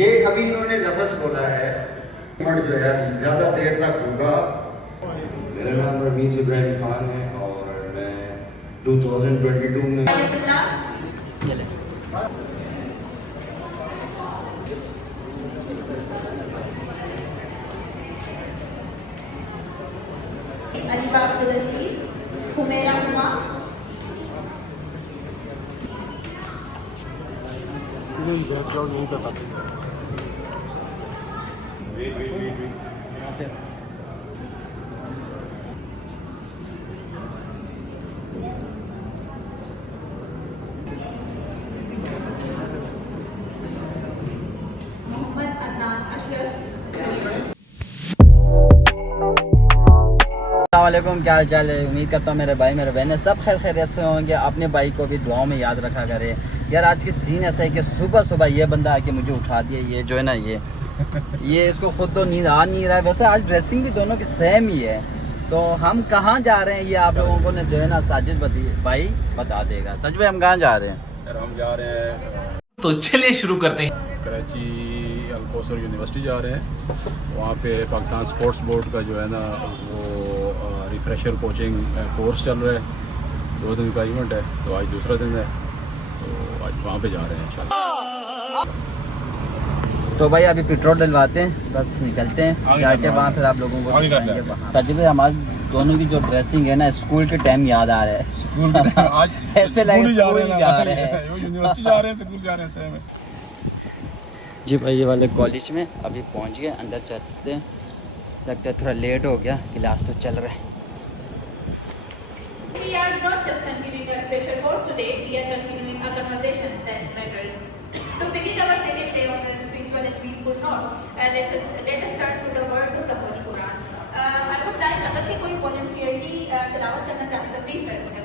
ये अभी इन्होंने लफ्ज़ बोला है जो है ज़्यादा देर तक होगा। मेरा नाम रमीज इब्राहिम खान है और मैं 2022 में अलीबा अब्दुल अजीज, हुमैरा हुमा, मोहम्मद अदनान अशरफ। अस्सलामुअलैकुम, क्या हाल चाल है। उम्मीद करता हूँ मेरे भाई मेरे बहनें सब खैरियत से होंगे। अपने भाई को भी दुआओं में याद रखा करे। यार आज की सीन ऐसा है कि सुबह सुबह ये बंदा आके मुझे उठा दिया। ये जो है ना ये इसको खुद तो नींद आ नहीं रहा है। वैसे आज ड्रेसिंग भी दोनों की सेम ही है। तो हम कहाँ जा रहे हैं ये आप लोगों को ने जो है ना साजिद भाई बता देगा। सच में हम कहाँ जा रहे हैं? यार हम जा रहे हैं तो चलिए शुरू करते हैं। कराची अल कौसर यूनिवर्सिटी जा रहे हैं। वहाँ पे पाकिस्तान स्पोर्ट्स बोर्ड का जो है ना वो रिफ्रेशर कोचिंग कोर्स चल रहा है। 2 दिन का इवेंट है, तो आज दूसरा दिन है, तो आज वहाँ पे जा रहे हैं इंशाल्लाह। तो भाई अभी पेट्रोल डलवाते हैं, बस निकलते हैं जाके वहाँ फिर आप लोगों को दिखाएंगे वहाँ। ताजिद भाई हमारे दोनों की जो ड्रेसिंग है ना स्कूल के टाइम याद आ रहा है। स्कूल आज ऐसे लगे स्कूल जा रहे हैं, यूनिवर्सिटी जा रहे हैं, स्कूल जा रहे हैं सेम है। जी भाई ये वाले कॉलेज में अभी पहुंच गए, अंदर चलते हैं। लगता है थोड़ा लेट हो गया, क्लास तो चल रहा है। We are not just continuing our refresher course today, we are continuing our conversations that matters. To begin our second day on the spiritual and peaceful note, let us start with the words of the Holy Quran. I would like अगर कि कोई voluntarily तिलावत करना चाहता है तो please start with us.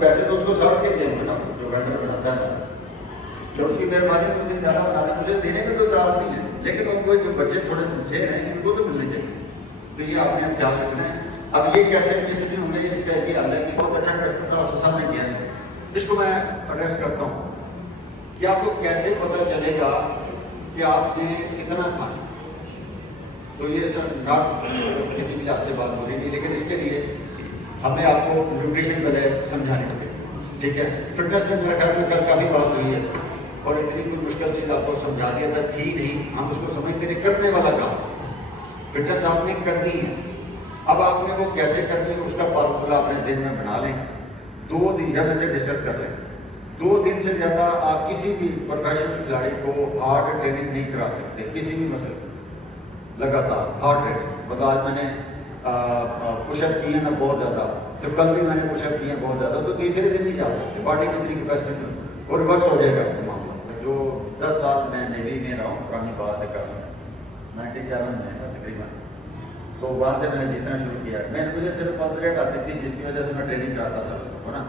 पैसे तो उसको सर्व के देंगे ना, जो वेंडर बनाता है तो उसकी मेहरबानी तो दिन ज़्यादा बना दे, मुझे देने में कोई इतराज़ नहीं है, लेकिन उनको जो बच्चे थोड़े सिंसेयर हैं उनको तो मिलने चाहिए। तो ये आपने हम ख्याल रखना है। अब ये कैसे किस दिन होंगे इसका ये हाल है कि बहुत अच्छा क्वेश्चन था सामने दिया है, इसको मैं एड्रेस करता हूँ कि आपको कैसे पता चलेगा कि आपने कितना खाना। तो ये सर नॉट किसी भी लिहाज से बात हो रही नहीं, लेकिन इसके लिए हमें आपको न्यूट्रिशन पहले समझाने पड़ेगा, ठीक है। फिटनेस में मेरा ख्याल में कल काफ़ी बात हुई है और इतनी कोई मुश्किल चीज़ आपको समझा दिया था, थी नहीं, हम उसको समझते नहीं। करने वाला काम फिटनेस आपने करनी है। अब आपने वो कैसे करनी है उसका फार्मूला अपने जहन में बना लें। 2 दिन जब से डिस्कस कर लें, 2 दिन से ज़्यादा आप किसी भी प्रोफेशनल खिलाड़ी को हार्ड ट्रेनिंग नहीं करा सकते, किसी भी मसले लगातार हार्ड ट्रेनिंग। मतलब आज मैंने पुशअप किए ना बहुत ज़्यादा, तो कल भी मैंने पुशअप किए बहुत ज़्यादा, तो तीसरे दिन नहीं जा सकते, बॉडी में इतनी कैपेसिटी नहीं, और रिवर्स हो जाएगा मामला। जो 10 साल मैं नेवी में रहा हूँ, पुरानी बात है काफ़ी, 97 में तकरीबन। तो वहाँ से मैंने जीतना शुरू किया। मुझे सिर्फ पल्स रेट आती थी, जिसकी वजह से मैं ट्रेनिंग कराता था लोगों को ना।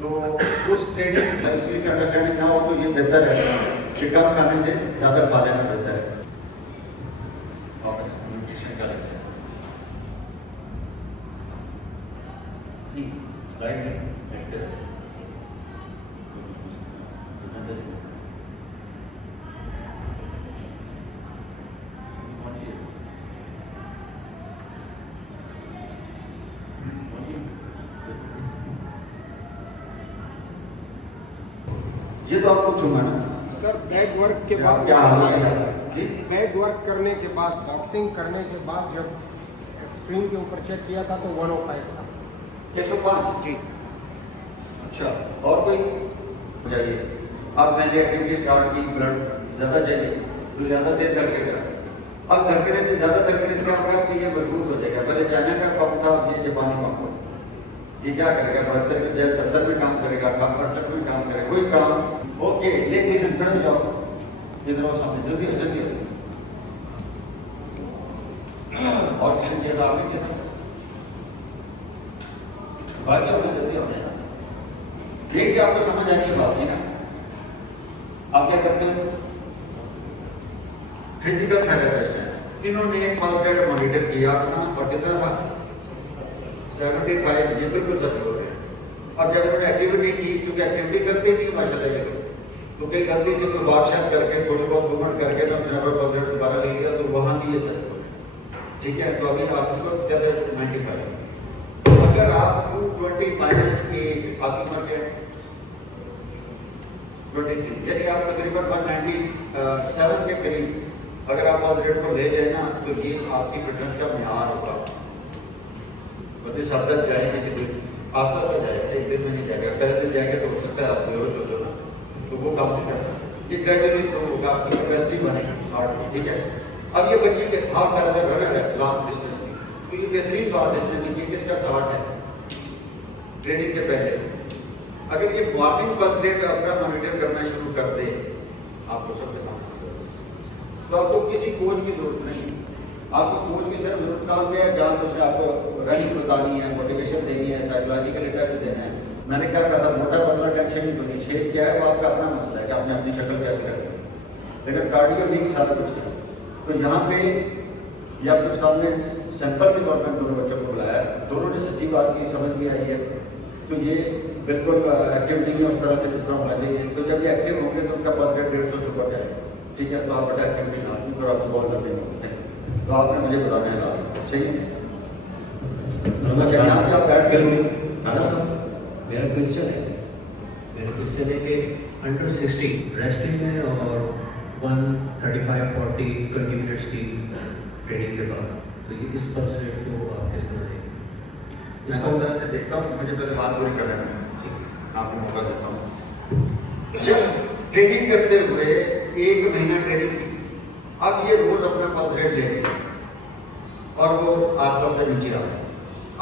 तो उस ट्रेनिंग की अंडरस्टैंडिंग ना हो तो ये बेहतर है कि कम खाने से ज़्यादा खा लेना बेहतर है। और न्यूट्रिशन का लेक्चर स्लाइड नहीं, लेक्चर ये तो आपको छूना ना सर बैक वर्क के बाद क्या हालत है जी? बैक वर्क करने के बाद, बॉक्सिंग करने के बाद जब स्क्रीन के ऊपर चेक किया था तो 105 था। 105 जी। अच्छा, और कोई चाहिए? अब मैंने एक्टिविटी स्टार्ट की, ब्लड ज़्यादा चाहिए तो ज़्यादा देर धड़केगा। अब धड़कने से ज़्यादा धड़कने से क्या होगा कि ये मजबूत हो जाएगा। पहले चाइना का पंप था, ये जापानी पंप हो। ये क्या करेगा? 72 के बजाय 70 में काम करेगा, 68 में काम करेगा, कोई काम। ओके, ले लिसन, खड़े हो जाओ, इधर आओ सामने, जल्दी हो जल्दी हो। और किसी के साथ में क्या बात क्या होगी, जल्दी होने ना। यही से आपको समझ आनी बात है ना। आप क्या करते हो? फिजिकल थेरेपिस्ट है, इन्होंने एक पल्स रेट मॉनिटर किया अपना, और कितना था? 75। ये बिल्कुल सच बोल रहे हैं। और जब इन्होंने एक्टिविटी की, चूंकि एक्टिविटी करते नहीं माशाल्लाह ये लोग, तो कई गलती से कोई बादशाह करके थोड़ी बहुत मूवमेंट करके ना उसने पल्स रेट दोबारा ले लिया, तो वहाँ भी ये सच बोल रहे हैं। ठीक है, तो अभी आप इसको कहते हैं 95। अगर आप 220 माइनस एज, आपकी उम्र क्या है? 23, यानी आप तकरीबन 197 के करीब अगर आप पल्स रेट को ले जाए ना, तो ये आपकी फिटनेस का म्यार होगा। मतलब 7 तक जाए, किसी दिन आस्ता आस्ता जाएगा, एक दिन में नहीं जाएगा। पहले दिन जाएगा तो हो सकता है आप बेहोश हो जाओ ना, तो वो काम नहीं करना। ये ग्रेजुअली इम्प्रूव होगा, आपकी कैपेसिटी बनेगी हार्ट की। ठीक है, अब ये बच्चे के हाफ पैराडर रनर है लॉन्ग डिस्टेंस की, तो ये बेहतरीन बात इसने की कि इसका 60 है ट्रेनिंग से पहले। अगर ये मॉर्निंग पल्स रेट अपना मॉनिटर करना शुरू कर दे, आपको सबके सामने, तो आपको किसी कोच की जरूरत नहीं। आपको कोच की सिर्फ जरूरत काम में है जहाँ तो उसने आपको रनिंग बतानी है, मोटिवेशन देनी है, साइकोलॉजिकल इंटरेस्ट देना है। मैंने क्या कहा था, मोटा पतला टेंशन नहीं बनी, शेप क्या है वो आपका अपना मसला है कि आपने अपनी शक्ल कैसे रखनी है, लेकिन कार्डियो भी सारा कुछ किया। तो यहाँ पे ये आपके सामने सैंपल के तौर पर दोनों बच्चों को बुलाया, दोनों ने सच्ची बात की, समझ भी आई है। तो ये बिल्कुल एक्टिव नहीं है उस तरह से जिस तरह होना चाहिए। तो जब ये एक्टिव होंगे तो उनका पल्स रेट 150 से ऊपर जाएगा। ठीक है, तो आप बड़ा एक्टिविटी ना क्योंकि आपको बॉल करनी होगी, तो आपने मुझे बताना है लाभ सही है। अच्छा, यहाँ पे आप बैठ के मेरा क्वेश्चन है कि अंडर 60 रेस्टिंग है और 135-40 20 मिनट्स की ट्रेनिंग के बाद, तो ये इस पल्स रेट को आप किस तरह देखें? इसको तरह से देखता हूँ, मुझे पहले बात पूरी कर रहे हैं, आपको मौका देता हूँ। ट्रेनिंग करते हुए 1 महीना ट्रेनिंग की, अब ये रोज अपना पल्स रेट ले रहे और वो आस्ते आस्ते नीचे आ गए।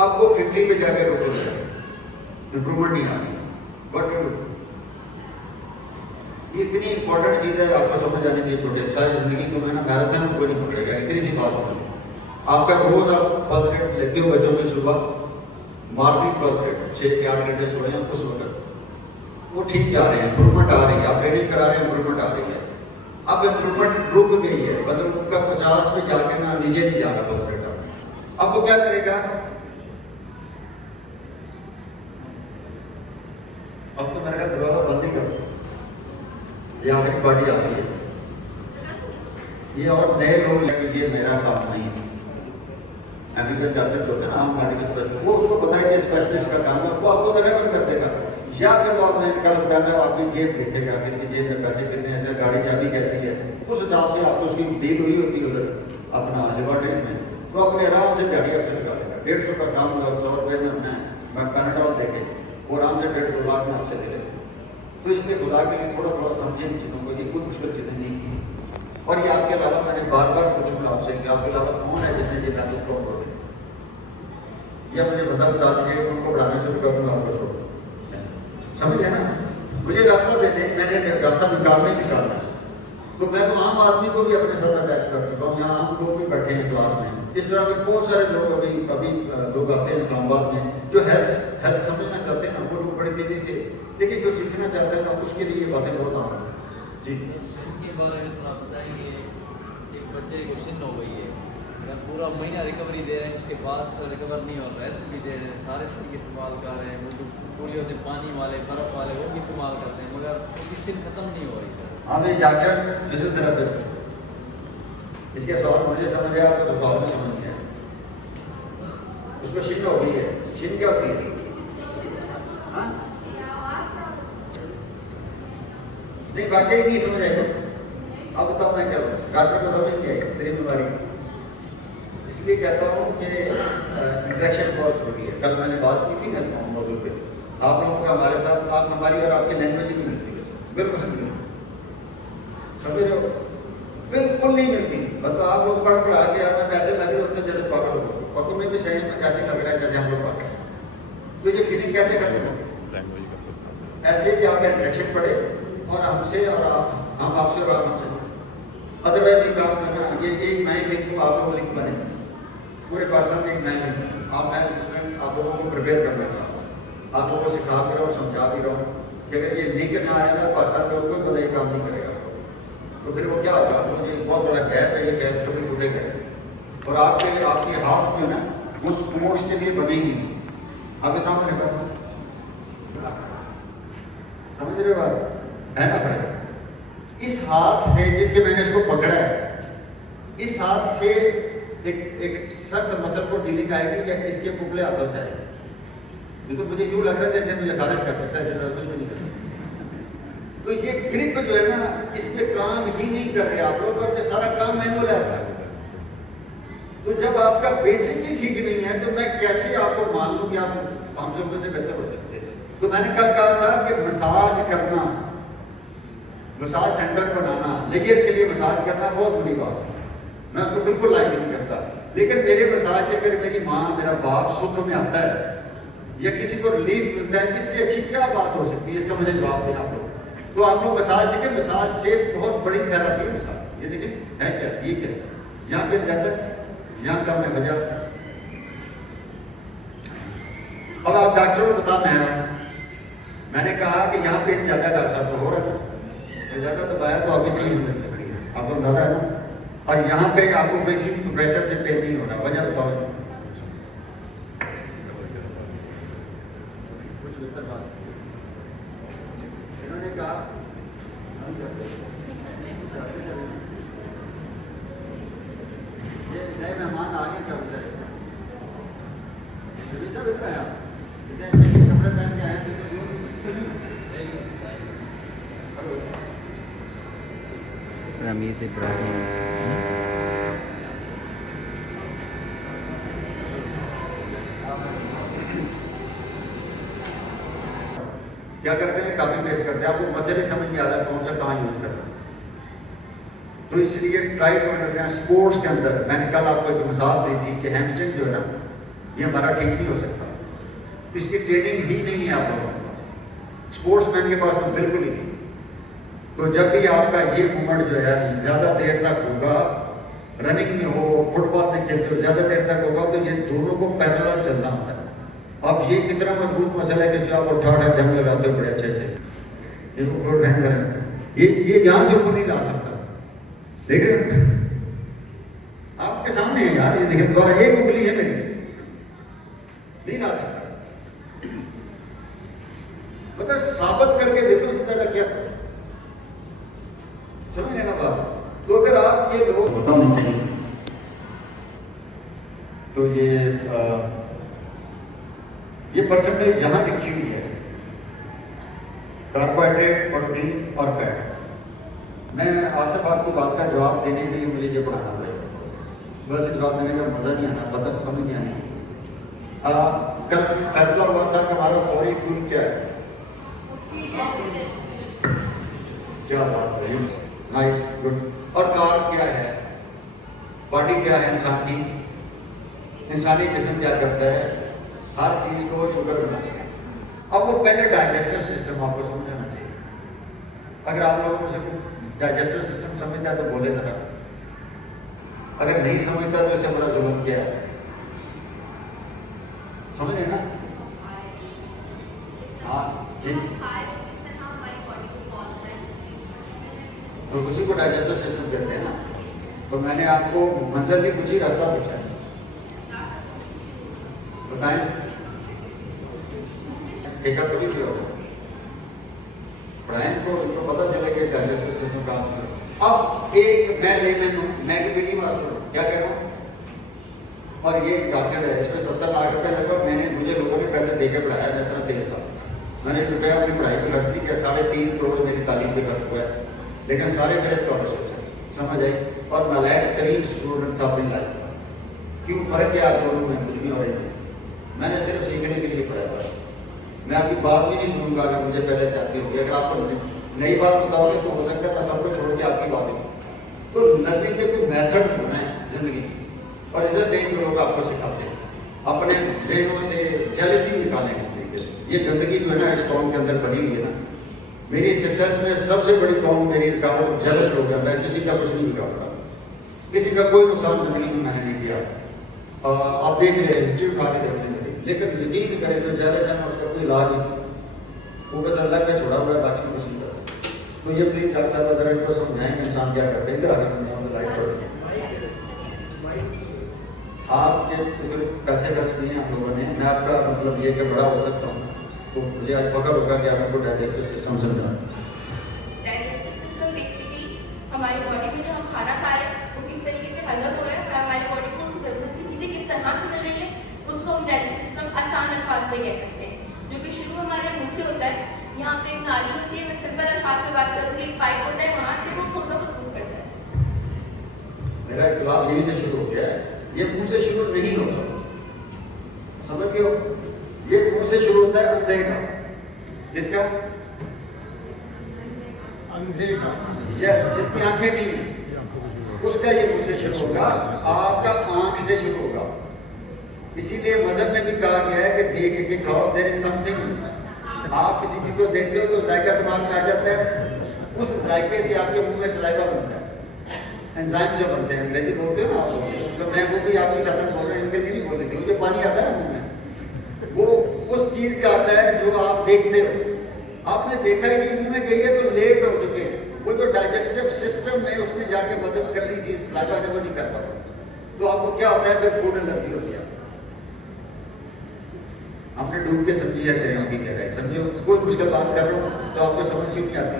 अब वो 50 पे जाकर रुक गए, इम्प्रूवमेंट नहीं आ रही। बट ये इतनी इंपॉर्टेंट चीज़ है, आपको समझ आनी चाहिए। छोटे सारी जिंदगी को मैं ना मैराथन में कोई नहीं पकड़ेगा, इतनी सी बात समझ। आपका रोज आप पल्स रेट लेते हो बच्चों की, सुबह मॉर्निंग पल्स रेट 6 से 8 घंटे सोए हैं उस वक्त वो ठीक जा रहे हैं, इम्प्रूवमेंट आ रही है। आप ट्रेनिंग करा रहे हैं, इम्प्रूवमेंट आ रही है। अब इम्प्रूवमेंट रुक गई है, मतलब उनका 50 पे जाके ना नीचे नहीं जा रहा पल्स रेट। अब वो क्या करेगा? अब तो मेरे ख्याल दरवाजा बंद ही कर दो, ये आखिरी पार्टी आ गई है। ये और नए लोग लगे, ये मेरा काम नहीं है। एमबीबीएस डॉक्टर जो होते हैं ना, आम मेडिकल स्पेशलिस्ट, वो उसको पता है कि स्पेशलिस्ट का काम है, वो आपको तो रेफर कर देगा। या फिर वो आपको कल बताया आपकी जेब देखेगा कि इसकी जेब में पैसे कितने हैं, गाड़ी चाबी कैसी है, उस हिसाब से आपको उसकी डील हुई होती है उधर अपना लिबर्टीज में, तो अपने आराम से गाड़ी आपसे निकालेगा। 150 का काम 100 रुपये में अपना पैनाडॉल देके वो आराम से 1.5-2 लाख में आपसे ले लेगा। तो इसलिए खुदा के लिए थोड़ा थोड़ा समझे इन चीज़ों को, ये कुछ मुश्किल चीज़ें नहीं की। और ये आपके अलावा मैंने बार बार पूछूंगा आपसे कि आपके अलावा कौन है जिसने ये मैसेज को बोले, या मुझे बता दीजिए, उनको बढ़ाना शुरू कर दूँगा, आपको छोड़ समझ है ना। मुझे रास्ता दे दें, मैंने रास्ता निकालना ही निकालना। तो मैं तो आम आदमी को भी अपने साथ अटैच कर चुका हूँ। यहाँ हम लोग भी बैठे हैं क्लास में, इस तरह के बहुत सारे लोग अभी लोग आते हैं इस्लामाबाद में जो हेल्थ समझना चाहते हैं ना, वो लोग बड़ी तेजी से देखिए, जो सीखना चाहते हैं ना उसके लिए ये बातें बहुत आम है जी। के बारे में थोड़ा बताएंगे, एक बच्चे को शिन हो गई है, पूरा महीना रिकवरी दे रहे हैं, उसके बाद रिकवर नहीं हो, रेस्ट भी दे रहे हैं, सारे तरीके इस्तेमाल कर रहे हैं, वो जो गोली होते हैं पानी वाले बर्फ़ वाले वो भी इस्तेमाल करते हैं, मगर उसकी शिन खत्म नहीं हो रही सर। हाँ भाई, डॉक्टर्स फिजियोथेरेपिस्ट, इसके सवाल मुझे समझ आया, आपको तो सवाल में समझ नहीं आया। उसको शिन हो गई है, शिन क्या होती है? हाँ नहीं, वाकई नहीं समझ आएगा। अब बताओ मैं क्या बोलूँ, डॉक्टर को समझ नहीं आएगी तेरी बीमारी, इसलिए कहता हूँ कि इंटरेक्शन बहुत जरूरी है। कल मैंने बात की थी ना इस मौजूद पे, आप लोगों का हमारे साथ, आप हमारी और आपकी लैंग्वेज नहीं मिलती, बिल्कुल नहीं समझ रहे हो, बिल्कुल नहीं मिलती। मतलब आप लोग पढ़ पढ़ा के हमें पैसे लगे होते जैसे पागल हो, और तुम्हें भी सही में ऐसे लग रहा है जैसे हम लोग पागल। तो ये फीलिंग कैसे खत्म होगी? ऐसे कि आपका इंटरेक्शन पड़े और हमसे और हम आपसे और आप हमसे। अदरवाइज ये काम करना, ये एक मैं लिंक दूँ, आप लोग लिंक बने पूरे पाकिस्तान में, एक मैं लिंक आप मैं उसमें आप लोगों को प्रिपेयर करना चाहता हूँ, आप लोगों को सिखा भी रहा हूँ, समझा भी रहा हूँ कि अगर ये लिंक ना आएगा पाकिस्तान में कोई बड़ा ये काम नहीं करेगा, तो फिर वो क्या होगा, वो ये बहुत बड़ा गैप है, ये गैप कभी छूटेगा और आपके हाथ में ना वो स्पोर्ट्स के लिए बनेगी। आप इतना मेरे पास समझ रहे हो बात है ना भाई? इस हाथ है जिसके मैंने इसको पकड़ा है, इस हाथ से एक सख्त मसल को डीलिंग आएगी या इसके पुपले हाथों से आएगी। ये तो मुझे यूँ लग रहा है जैसे मुझे खारिज कर सकता है, ऐसे कुछ भी नहीं कर सकता। तो ये ग्रिप जो है ना, इस पे काम ही नहीं कर रहे आप लोग, और ये सारा काम मैनुअल है आपका। तो जब आपका बेसिक ही ठीक नहीं है तो मैं कैसे आपको मान लूँ कि आप हम लोगों से बेहतर हो सकते हैं? तो मैंने कल कहा था कि मसाज करना, मसाज सेंटर बनाना, लेयर के लिए मसाज करना बहुत बुरी बात है, मैं उसको बिल्कुल लाइक नहीं करता। लेकिन मेरे मसाज से अगर मेरी माँ मेरा बाप सुख में आता है या किसी को रिलीफ मिलता है, इससे अच्छी क्या बात हो सकती है? इसका मुझे जवाब दें आप लोग। तो आप लोग मसाज सीखें, मसाज से बहुत बड़ी थेरापी है मसाज। ये देखिए है क्या, ये क्या, यहाँ पे जाता है, यहाँ का मैं बजा। अब आप डॉक्टर को बता मैंने कहा कि यहाँ पे ज्यादा डॉक्टर साहब को हो रहा है, ज्यादा दबाया तो आपकी चीज मिल सकती है, आपको अंदाजा है ना। और यहाँ पे आपको किसी प्रेशर से पेन नहीं हो रहा, वजह बताओ। इन्होंने कहा ये नए मेहमान आगे क्या उतर है, सब इतना है, इतने अच्छे कपड़े पहन के आए। रमीज इब्राहिम क्या करते हैं, कॉपी पेस्ट करते हैं, आपको मसले समझ नहीं आता कौन सा कहाँ यूज करना। तो इसलिए ट्राई टू अंडरस्टैंड। स्पोर्ट्स के अंदर मैंने कल आपको एक मिसाल दी थी कि हैमस्ट्रिंग जो है ना, ये हमारा ठीक नहीं हो सकता, इसकी ट्रेनिंग ही नहीं है आप लोगों के पास, स्पोर्ट्समैन के पास तो बिल्कुल ही नहीं। तो जब भी आपका ये मूवमेंट जो है ज़्यादा देर तक होगा, रनिंग में हो, फुटबॉल में खेलते हो, ज़्यादा देर तक होगा, तो ये दोनों को पैरेलल चलना होता है। अब ये कितना मजबूत मसला है कि आप उठा जंग लगाते हो बड़े अच्छे, ये यहाँ से ऊपर नहीं ला सकता। देख रहे हो आपके सामने है यार, ये देख रहे द्वारा एक उंगली है मेरी, नहीं ला सकता। मतलब साबित करके देखो उससे ज्यादा क्या, समझ रहे ना बात? तो अगर आप ये लोग पता होनी चाहिए, तो ये परसेंटेज यहां लिखी हुई है, कार्बोहाइड्रेट, प्रोटीन और फैट। मैं आसिफ आपकी बात का जवाब देने के लिए मुझे ये पढ़ाना पड़ेगा, बस जवाब देने का मजा नहीं आना, पता समझ नहीं आना। कल फैसला हुआ था कि हमारा फौरी फ्यूल क्या है, क्या बात है, नाइस, गुड। और कार्ब क्या है, बॉडी क्या है इंसान की, इंसानी जिस्म क्या करता है, हर चीज को शुगर बनाता है। अब वो पहले डाइजेस्टिव सिस्टम आपको समझाना चाहिए। अगर आप लोगों में से डाइजेस्टिव सिस्टम समझता है तो बोले जरा, अगर नहीं समझता तो इससे बड़ा जुल्म क्या है? समझ रहे ना? हाँ जी, तो उसी को डाइजेस्टिव सिस्टम कहते हैं ना। तो मैंने आपको मंजिल नहीं पूछी, रास्ता पूछा है, बताएं ठेका कभी भी होगा, पढ़ाएं को इनको पता चले कि डाइजेस्टिव सिस्टम कहाँ से। अब एक मैं लेमैन हूँ, मैं की पीटी मास्टर हूँ, क्या कह रहा हूँ, और ये एक डॉक्टर है, इसमें 70 लाख रुपए लगा, मुझे लोगों ने पैसे दे के पढ़ाया, मैं इतना तेज था, मैंने रुपया अपनी पढ़ाई पे खर्च नहीं किया, 3.5 करोड़ मेरी तालीम पे खर्च हुआ है, लेकिन सारे मेरे स्कॉलरशिप है, समझ आई, और नालायक तरीन स्टूडेंट था अपनी लाइफ में। क्यों फर्क क्या आप दोनों में, कुछ भी और नहीं, मैंने सिर्फ सीखने के लिए पढ़ा। मैं आपकी बात भी नहीं सुनूंगा अगर मुझे पहले से आती होगी, अगर आपको नई बात बताओगे तो हो सकता है मैं सबको छोड़ के आपकी बात ही। तो लर्निंग के कोई मेथड बनाए जिंदगी, और इज्जत दें जो लोग आपको सिखाते हैं, अपने जहनों से जेलसी निकालें इस तरीके से। ये गंदगी जो है ना इस कौम के अंदर बनी हुई है ना, मेरी सक्सेस में सबसे बड़ी कौम मेरी रुकावट जेलस लोग हैं। मैं किसी का कुछ नहीं बिगाड़ता, किसी का कोई नुकसान जिंदगी में मैंने नहीं किया। आप देख लें, हिस्ट्री उठा के देख लें, लेकिन यकीन करें जो जेलस है ना उसका कोई इलाज नहीं, वो बस अल्लाह पे छोड़ा हुआ है, बाकी कुछ नहीं कर सकता। तो ये प्लीज डॉक्टर साहब अगर इनको समझाएं कि इंसान क्या करते हैं। इधर आगे आपके पैसे खर्च किए हैं हम लोगों ने, मैं आपका मतलब ये कि बड़ा हो सकता हूँ, तो मुझे आज फख्र होगा कि आप इनको डाइजेस्टिव सिस्टम समझा। डाइजेस्टिव सिस्टम बेसिकली हमारी बॉडी में जो हम खाना खा रहे हैं वो किस तरीके से हजम हो रहा है और हमारी बॉडी को उसकी ज़रूरत की चीज़ें किस तरह से मिल रही है, उसको हम डाइजेस्टिव सिस्टम आसान अल्फाज में कह सकते हैं, जो कि शुरू हमारे मुंह से होता है। यहाँ पे एक नाली होती है, मैं सिंपल अल्फाज में बात करूँगी, एक पाइप होता है, वहाँ से वो खुद ब खुद मूव करता है। मेरा इख्तिलाफ यहीं से शुरू हो गया है, ये मुंह से शुरू नहीं होता, समझ गए हो? ये मुंह से शुरू होता है अंधे का, किसका? अंधे का, यस, जिसकी आंखें नहीं है उसका ये मुंह से शुरू होगा, आपका आंख से शुरू होगा। इसीलिए मजहब में भी कहा गया है कि देख के खाओ, देयर इज समथिंग। आप किसी चीज को देखते हो तो जायका दिमाग में आ जाता है, उस जायके से आपके मुंह में सलाइवा बनता है, एंजाइम जो बनते हैं, अंग्रेजी बोलते हो ना आप लोग, तो मैं वो भी आपकी खत्म बोल रहा हूँ, इनके लिए नहीं बोल रही थी, मुझे पानी आता है ना मुंह में, वो उस चीज का आता है जो आप देखते हो। आपने देखा ही नहीं, मुंह में गई है तो लेट हो चुके हैं, वो जो डाइजेस्टिव सिस्टम में उसने जाके मदद करनी थी सलाइवा से, वो नहीं कर पाता, तो आपको क्या होता है, फिर फूड एलर्जी होती है। हमने डूब के समझी है दरिया की गहराई, समझो कोई मुश्किल बात कर रहा हूँ तो आपको समझ क्यों नहीं आती,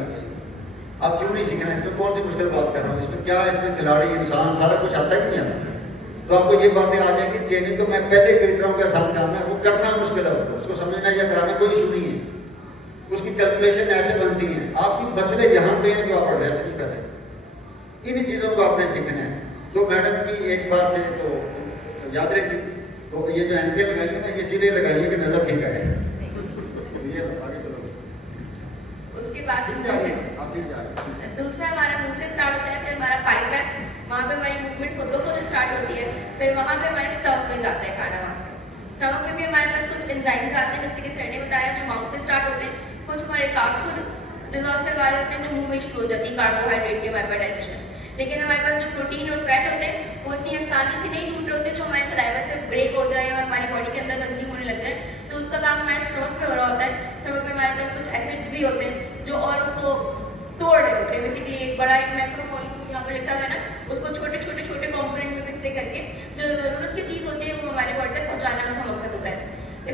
आप क्यों नहीं सीखना है, इसमें कौन सी मुश्किल बात कर रहा हूँ, इसमें क्या है, इसमें खिलाड़ी इंसान सारा कुछ आता है कि नहीं आता, तो आपको ये बातें आ जाएंगी। ट्रेनिंग तो मैं पहले पेट रहा हूँ कि आसान काम है, वो करना मुश्किल है, उसको समझना या कराना कोई इशू नहीं है, उसकी कैलकुलेशन ऐसे बनती है, आपकी मसले यहाँ पे हैं जो आप एड्रेस नहीं कर रहे, इन चीज़ों को आपने सीखना है। तो मैडम की एक बात से तो याद रखिए, तो ये जो एंटे लगाई है ना, इसीलिए लगाइए कि नजर ठीक आए। ये आगे चलो, उसके बाद आप ठीक जा रहे हैं। दूसरा हमारा मुंह से स्टार्ट होता है, फिर हमारा पाइप है, वहाँ पे हमारी मूवमेंट खुद ब खुद स्टार्ट होती है, फिर वहाँ पे हमारे स्टमक में जाता है खाना, वहाँ से स्टमक में भी हमारे पास कुछ एंजाइम्स आते हैं, जैसे कि सर ने बताया, जो माउथ से स्टार्ट होते हैं, कुछ हमारे कार्ब्स को रिजॉल्व करवा रहे होते हैं, जो मुंह में शुरू हो जाती है कार्बोहाइड्रेट के हमारे डाइजेशन। लेकिन हमारे पास जो प्रोटीन और फैट होते हैं वो इतनी आसानी से नहीं टूट रहे होते, जो हमारे सलाइवा से ब्रेक हो जाए और हमारी बॉडी के अंदर कंज्यूम होने लग जाए, तो उसका काम हमारे स्टमक पे हो रहा होता है। स्टमक में हमारे पास कुछ एसिड्स भी होते हैं जो और उसको तोड़ रहे होते हैं। बेसिकली एक बड़ा एक मैक्रोमोलिक्यूल यहाँ पर लिखा हुआ है ना, उसको छोटे छोटे छोटे कॉम्पोनेंट में फिक्स करके जो जरूरत की चीज़ होती है वो हमारे बॉडी तक पहुँचाना उसका मकसद होता है।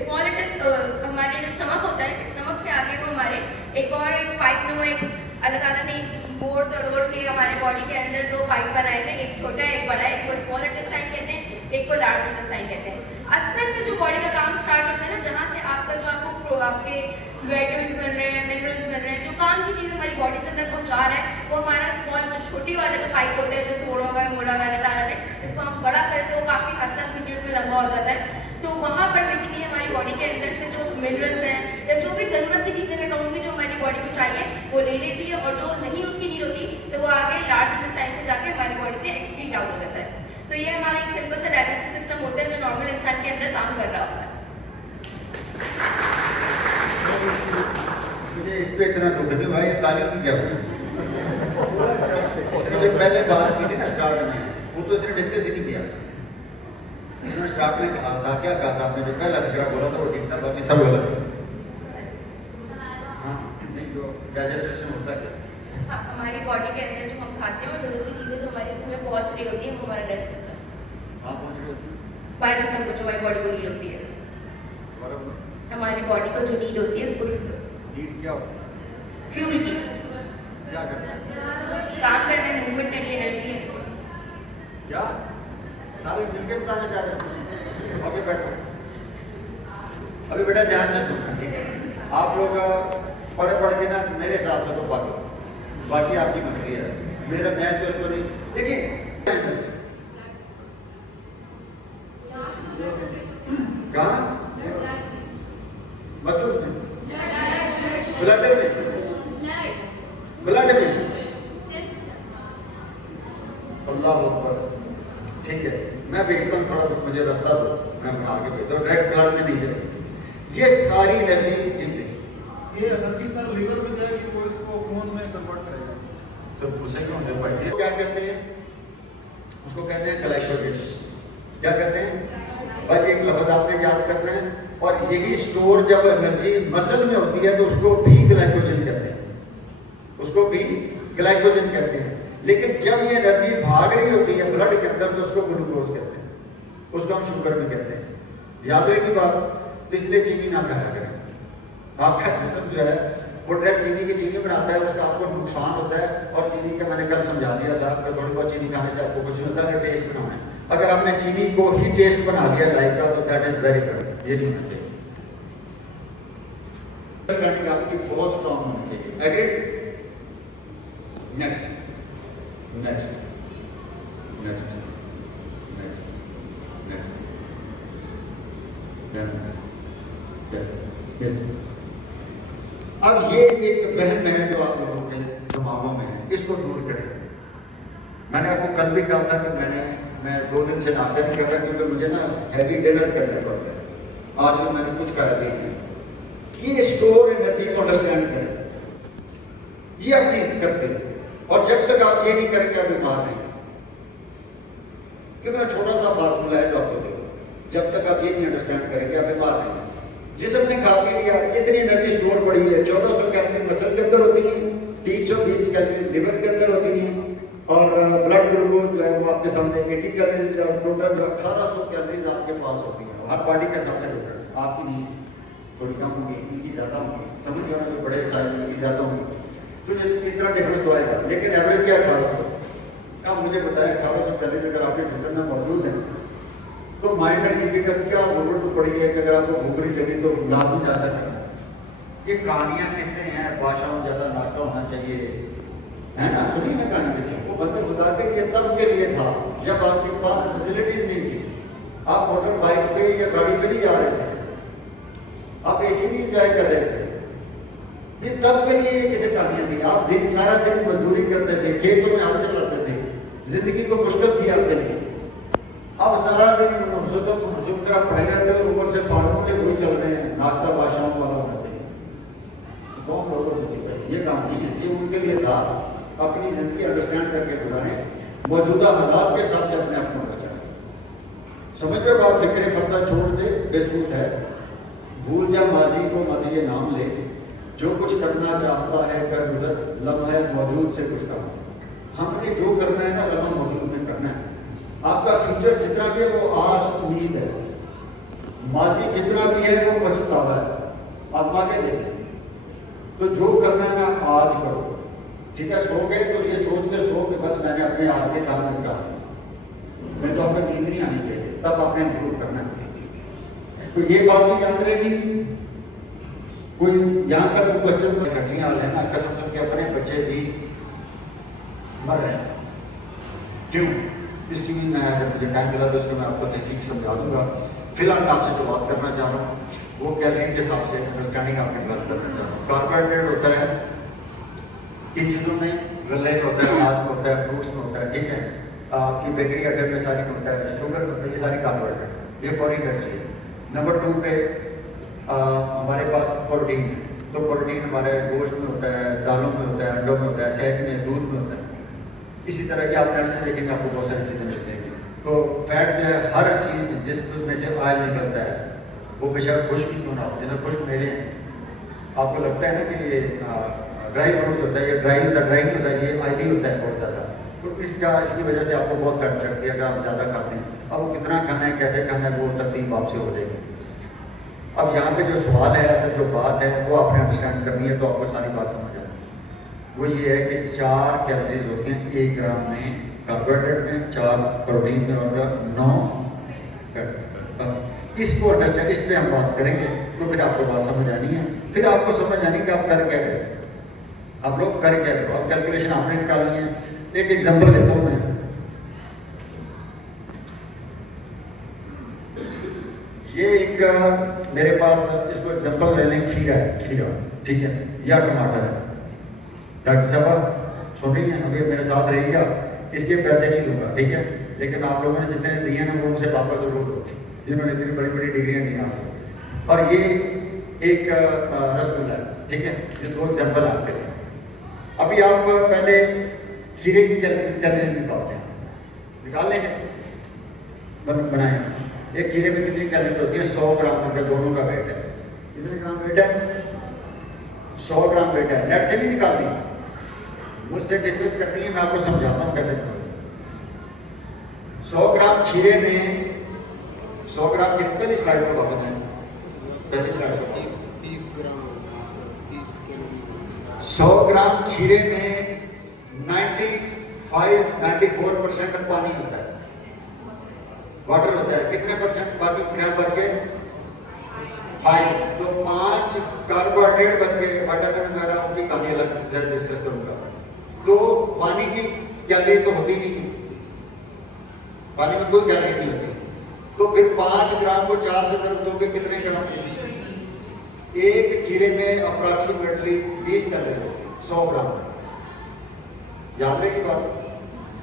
स्मॉल इंटेस्टाइन हमारे जो स्टमक होता है, स्टमक से आगे वो हमारे एक और एक पाइप में वो एक अल्लाह ताला ने बोड़ तोड़ के हमारे बॉडी के अंदर दो पाइप बनाए हैं, एक छोटा एक बड़ा, एक को स्मॉल इंटेस्टाइन कहते हैं, एक को लार्ज इंटेस्टाइन कहते हैं। असल में जो बॉडी का काम स्टार्ट होता है ना, जहाँ से आपका जो आपके विटामिन्स मिल रहे हैं, मिनरल्स मिल रहे हैं, जो काम की चीज़ हमारी बॉडी के अंदर पहुँचा रहा है, वो हमारा स्मॉल जो छोटी वाला जो पाइप होता है, जो तोड़ा हुआ है मोड़ा वाला ताला ने, इसको हम बड़ा करें तो वो काफ़ी हद तक मीटर्स में लंबा हो जाता है। तो वहाँ पर बेसिकली हमारी बॉडी के अंदर से जो मिनरल्स हैं या जो भी ज़रूरत की चीज़ें मैं कहूँगी जो हमारी बॉडी को चाहिए वो ले लेती है, और जो नहीं उसकी नीड होती तो वो आगे लार्ज इंटेस्टाइन से जाके हमारी बॉडी से एक्सक्रीट आउट हो जाता है। तो ये हमारा एक सिंपल सा डाइजेस्टिव सिस्टम होता है जो नॉर्मल इंसान के अंदर काम कर रहा होता है। मुझे इस पर इतना दुख नहीं हुआ, ये तालीम की जब इसने जो पहले बात की थी ना स्टार्ट में, वो तो इसने डिस्कस ही नहीं किया। इसने स्टार्ट में कहा था, क्या कहा था आपने, जो पहला फिक्रा बोला था वो ठीक था, बाकी सब गलत। हाँ नहीं, जो डाइजेस्शन होता है हाँ, हमारी बॉडी के अंदर जो हम खाते हैं और ज़रूरी चीज़ें जो हमारे मुंह में पहुँच रही होती है वो हमारा डाइजेस्ट सिस्टम, हाँ पहुँच रही होती है हमारे जिस्म को, जो हमारी बॉडी को नीड होती है, बराबर। हमारी बॉडी को जो नीड होती है उसको, नीड क्या होती है, फ्यूल की, क्या करना है, काम करना है, मूवमेंट करनी है, एनर्जी है। क्या सारे मिलकर बताना चाह रहे हो? ओके बैठो, अभी बेटा ध्यान से सुनना, ठीक है? आप लोग पढ़ के ना मेरे हिसाब से तो पढ़ो, बाकी आपकी मर्जी है, मेरा मैं तो इसको नहीं। देखिए कहाँ मसल्स में, ब्लड में, ब्लड में, अल्लाह अकबर। ठीक है, मैं भेजता हूँ, थोड़ा मुझे रास्ता दो, मैं बना के भेजता हूँ, डायरेक्ट ब्लड में नहीं जाएगी ये सारी एनर्जी। जी ये एनर्जी सर लीवर में जाएगी तो इसको खून में कन्वर्ट करेगा। तो उसे क्यों दे भाई, ये क्या कहते हैं, उसको कहते हैं ग्लाइकोजन। क्या कहते हैं भाई, एक लफ्ज आपने याद करना है, और यही स्टोर जब एनर्जी मसल में होती है तो उसको भी ग्लाइकोजन कहते हैं, उसको भी ग्लाइकोजन कहते हैं। लेकिन जब ये एनर्जी भाग रही होती है ब्लड के अंदर तो उसको ग्लूकोज कहते हैं, उसको हम शुगर भी कहते हैं। याद रहेगी बात, तो इसलिए चीनी ना खाया करें। आपका जिस्म जो है वो डायरेक्ट चीनी की चीनी बनाता है, उसका आपको नुकसान होता है। और चीनी का मैंने कल समझा दिया था कि थोड़ी बहुत चीनी खाने से आपको कुछ नहीं होता, अगर टेस्ट बनाना है। अगर आपने चीनी को ही टेस्ट बना लिया लाइफ का तो दैट इज वेरी गुड, ये नहीं होना चाहिए। अंडरस्टैंडिंग आपकी बहुत स्ट्रॉन्ग होनी चाहिए। Agree? Next next next next next yes yes. अब ये एक वहम है जो आप लोगों के दिमागों में है, इसको दूर करें। मैंने आपको कल भी कहा था कि मैं 2 दिन से नाश्ता नहीं कर रहा क्योंकि मुझे ना हैवी डिनर करना पड़ता है। आज भी मैंने कुछ खाया भी नहीं। ये स्टोर एनर्जी को अंडरस्टैंड करें, ये अपनी करते हैं। और जब तक आप ये नहीं करेंगे आप बीमार नहीं। कितना छोटा सा फार्मूला है जो आपको दे, जब तक आप ये नहीं अंडरस्टैंड करेंगे आप बीमार नहीं। जिसम ने खा पी लिया, इतनी एनर्जी स्टोर पड़ी है, 1400 कैलोरी मसल के अंदर होती है, 320 कैलोरी लिवर के अंदर होती है, और ब्लड ग्लूकोज जो है वो आपके सामने 80 कैलोरीज और टोटल जो 1800 कैलोरीज आपके पास होती है। हर बॉडी के हिसाब से डिफरेंस, आपकी नहीं, थोड़ी कम होगी, इनकी ज़्यादा होगी, समझ गया ना? जो बड़े साइज इनकी ज़्यादा होगी, तो इतना डिफरेंस तो आएगा। लेकिन एवरेज क्या 1800। अब मुझे बताएं 1800 कैलोरीज अगर आपके जिस्म में मौजूद है तो माइंड में कीजिएगा क्या जरूरत पड़ी है कि अगर आपको भूख नहीं लगी तो लाजमी नाश्ता करना। ये कहानियाँ किससे हैं, बादशाहों जैसा नाश्ता होना चाहिए, है ना? सुनिए ना कहानी किसी को बंदे बता के ये तब के लिए था जब आपके पास फैसिलिटीज नहीं थी, आप मोटर बाइक पे या गाड़ी पे नहीं जा रहे थे, आप एसी नहीं इंजॉय कर रहे थे। ये तब के लिए ये किसी कहानियाँ थी। आप दिन सारा दिन मजदूरी करते थे, खेतों में हाल चलाते थे, जिंदगी को मुश्किल थी आपके लिए। अब सारा दिन तरह पड़े रहते और ऊपर से फार्मूले वही चल रहे हैं, नाश्ता बादशाहों वाला होना चाहिए। कौन लोगों को भाई ये काम नहीं है, ये उनके लिए था अपनी जिंदगी अंडरस्टैंड करके गुजारें, मौजूदा हालात के साथ से अपने आप को अंडरस्टैंड। समझ में बात, फिक्र फर्दा छोड़ दे बेसूद है, भूल जा माजी को मत ये नाम ले, जो कुछ करना चाहता है कर गुजर, लम्हा मौजूद से कुछ काम। हमने जो करना है ना लम्हा मौजूद में करना है। आपका फ्यूचर जितना भी है वो आस उम्मीद है, माजी जितना भी है वो पछतावा है। आजमा के देखें, तो जो करना है ना आज करो, ठीक है? सो गए तो ये सोच के सो कि बस मैंने अपने आज के काम निपटा, मैं तो आपको नींद नहीं आनी चाहिए, तब आपने इंप्रूव करना है। तो ये बात भी याद रहेगी। कोई यहाँ तक क्वेश्चन में इकट्ठियाँ हाल है ना, कसम से के अपने बच्चे भी मर रहे हैं। क्यों? इस टीवी में आया है, मुझे टाइम मिला तो उसको मैं आपको तहकीक समझा दूंगा। फिलहाल मैं आपसे जो बात करना चाह रहा हूँ वो कैलोरी के हिसाब से अंडरस्टैंडिंग आपकी डेवलप करना चाह रहा हूँ। कार्बोहाइड्रेट होता है इन चीज़ों में, गले में होता है, अनाज में होता है, फ्रूट्स में होता है, ठीक है? आपकी बेकरी आइटम में सारी होता है, शुगर में होता है, ये सारी कार्बोहाइड्रेट, ये फॉर एनर्जी है। नंबर 2 पे हमारे पास प्रोटीन है, तो प्रोटीन हमारे गोश्त में होता है, दालों में होता है, अंडों में होता है, शहद में, दूध में होता है। इसी तरह की आप नेट से देखेंगे आपको बहुत सारी चीज़ें मिल जाएंगी। तो फैट जो है हर चीज़ जिसमें से ऑयल निकलता है वो बेशक खुश्क ही क्यों ना हो, जैसे खुश्क मेवे हैं, आपको लगता है ना कि ये ड्राई फ्रूट होता है, ये ड्राई नहीं होता, ये ऑयली होता है बहुत ज़्यादा, तो इसकी वजह से आपको बहुत फैट चढ़ती है अगर आप ज़्यादा खाते हैं। अब वो कितना खाना है, कैसे खाना है, वो तरतीब आपसे हो जाएगी। अब यहाँ पे जो सवाल है, ऐसा जो बात है वो आपने अंडरस्टैंड करनी है, तो आपको सारी बात समझ आएगी। वो ये है कि 4 कैलोरीज होती हैं 1 ग्राम में कार्बोहाइड्रेट में, 4 प्रोटीन में और 9 फैट। इसको अंडरस्टैंड, इस पर हम बात करेंगे तो फिर आपको बात समझ आनी है। फिर आपको समझ आनी कि आप कर क्या करें, आप लोग कर क्या करो। अब कैलकुलेशन आपने निकालनी है। एक एग्जांपल लेता हूँ मैं, ये एक मेरे पास, इसको एग्जांपल ले लें, खीरा है, खीरा, ठीक है, या टमाटर है। डॉक्टर साहब सुन रही हैं, अभी मेरे साथ रहिएगा, इसके पैसे नहीं लूँगा, ठीक है, लेकिन आप लोगों ने जितने दिए ना वो उनसे वापस जरूर दो, जिन्होंने इतनी बड़ी बड़ी डिग्रियाँ दी आपको। और ये एक रसगुल्ला है, ठीक है, ये 2 एग्जाम्पल आपके लिए। अभी आप पहले खीरे की कैलोरीज निकालते हैं, निकाल लेंगे, बनाए। एक खीरे में कितनी कैलोरीज होती है? 100 ग्राम होता है, दोनों का वेट है। कितने ग्राम वेट है? 100 ग्राम वेट है। नेट से नहीं निकालनी, मुझसे डिस्कस करनी है, मैं आपको समझाता हूँ कैसे करूँ। 100 ग्राम खीरे में 100 ग्राम की पहली स्लाइड में वापस आए, पहली स्लाइड में 100 ग्राम खीरे में 94% पानी होता है, वाटर होता है। कितने परसेंट बाकी ग्राम बच गए? 5। तो 5 कार्बोहाइड्रेट बच गए। विटामिन वगैरह उनकी कहानी अलग डिस्कस करूंगा। तो पानी की कैलोरी तो होती नहीं है, पानी में कोई कैलोरी नहीं होती। तो फिर 5 ग्राम को 4 से ज़रूर दोगे, कितने ग्राम? एक खीरे में अप्रॉक्सीमेटली 20 कैलोरी होती है 100 ग्राम। याद रहे की बात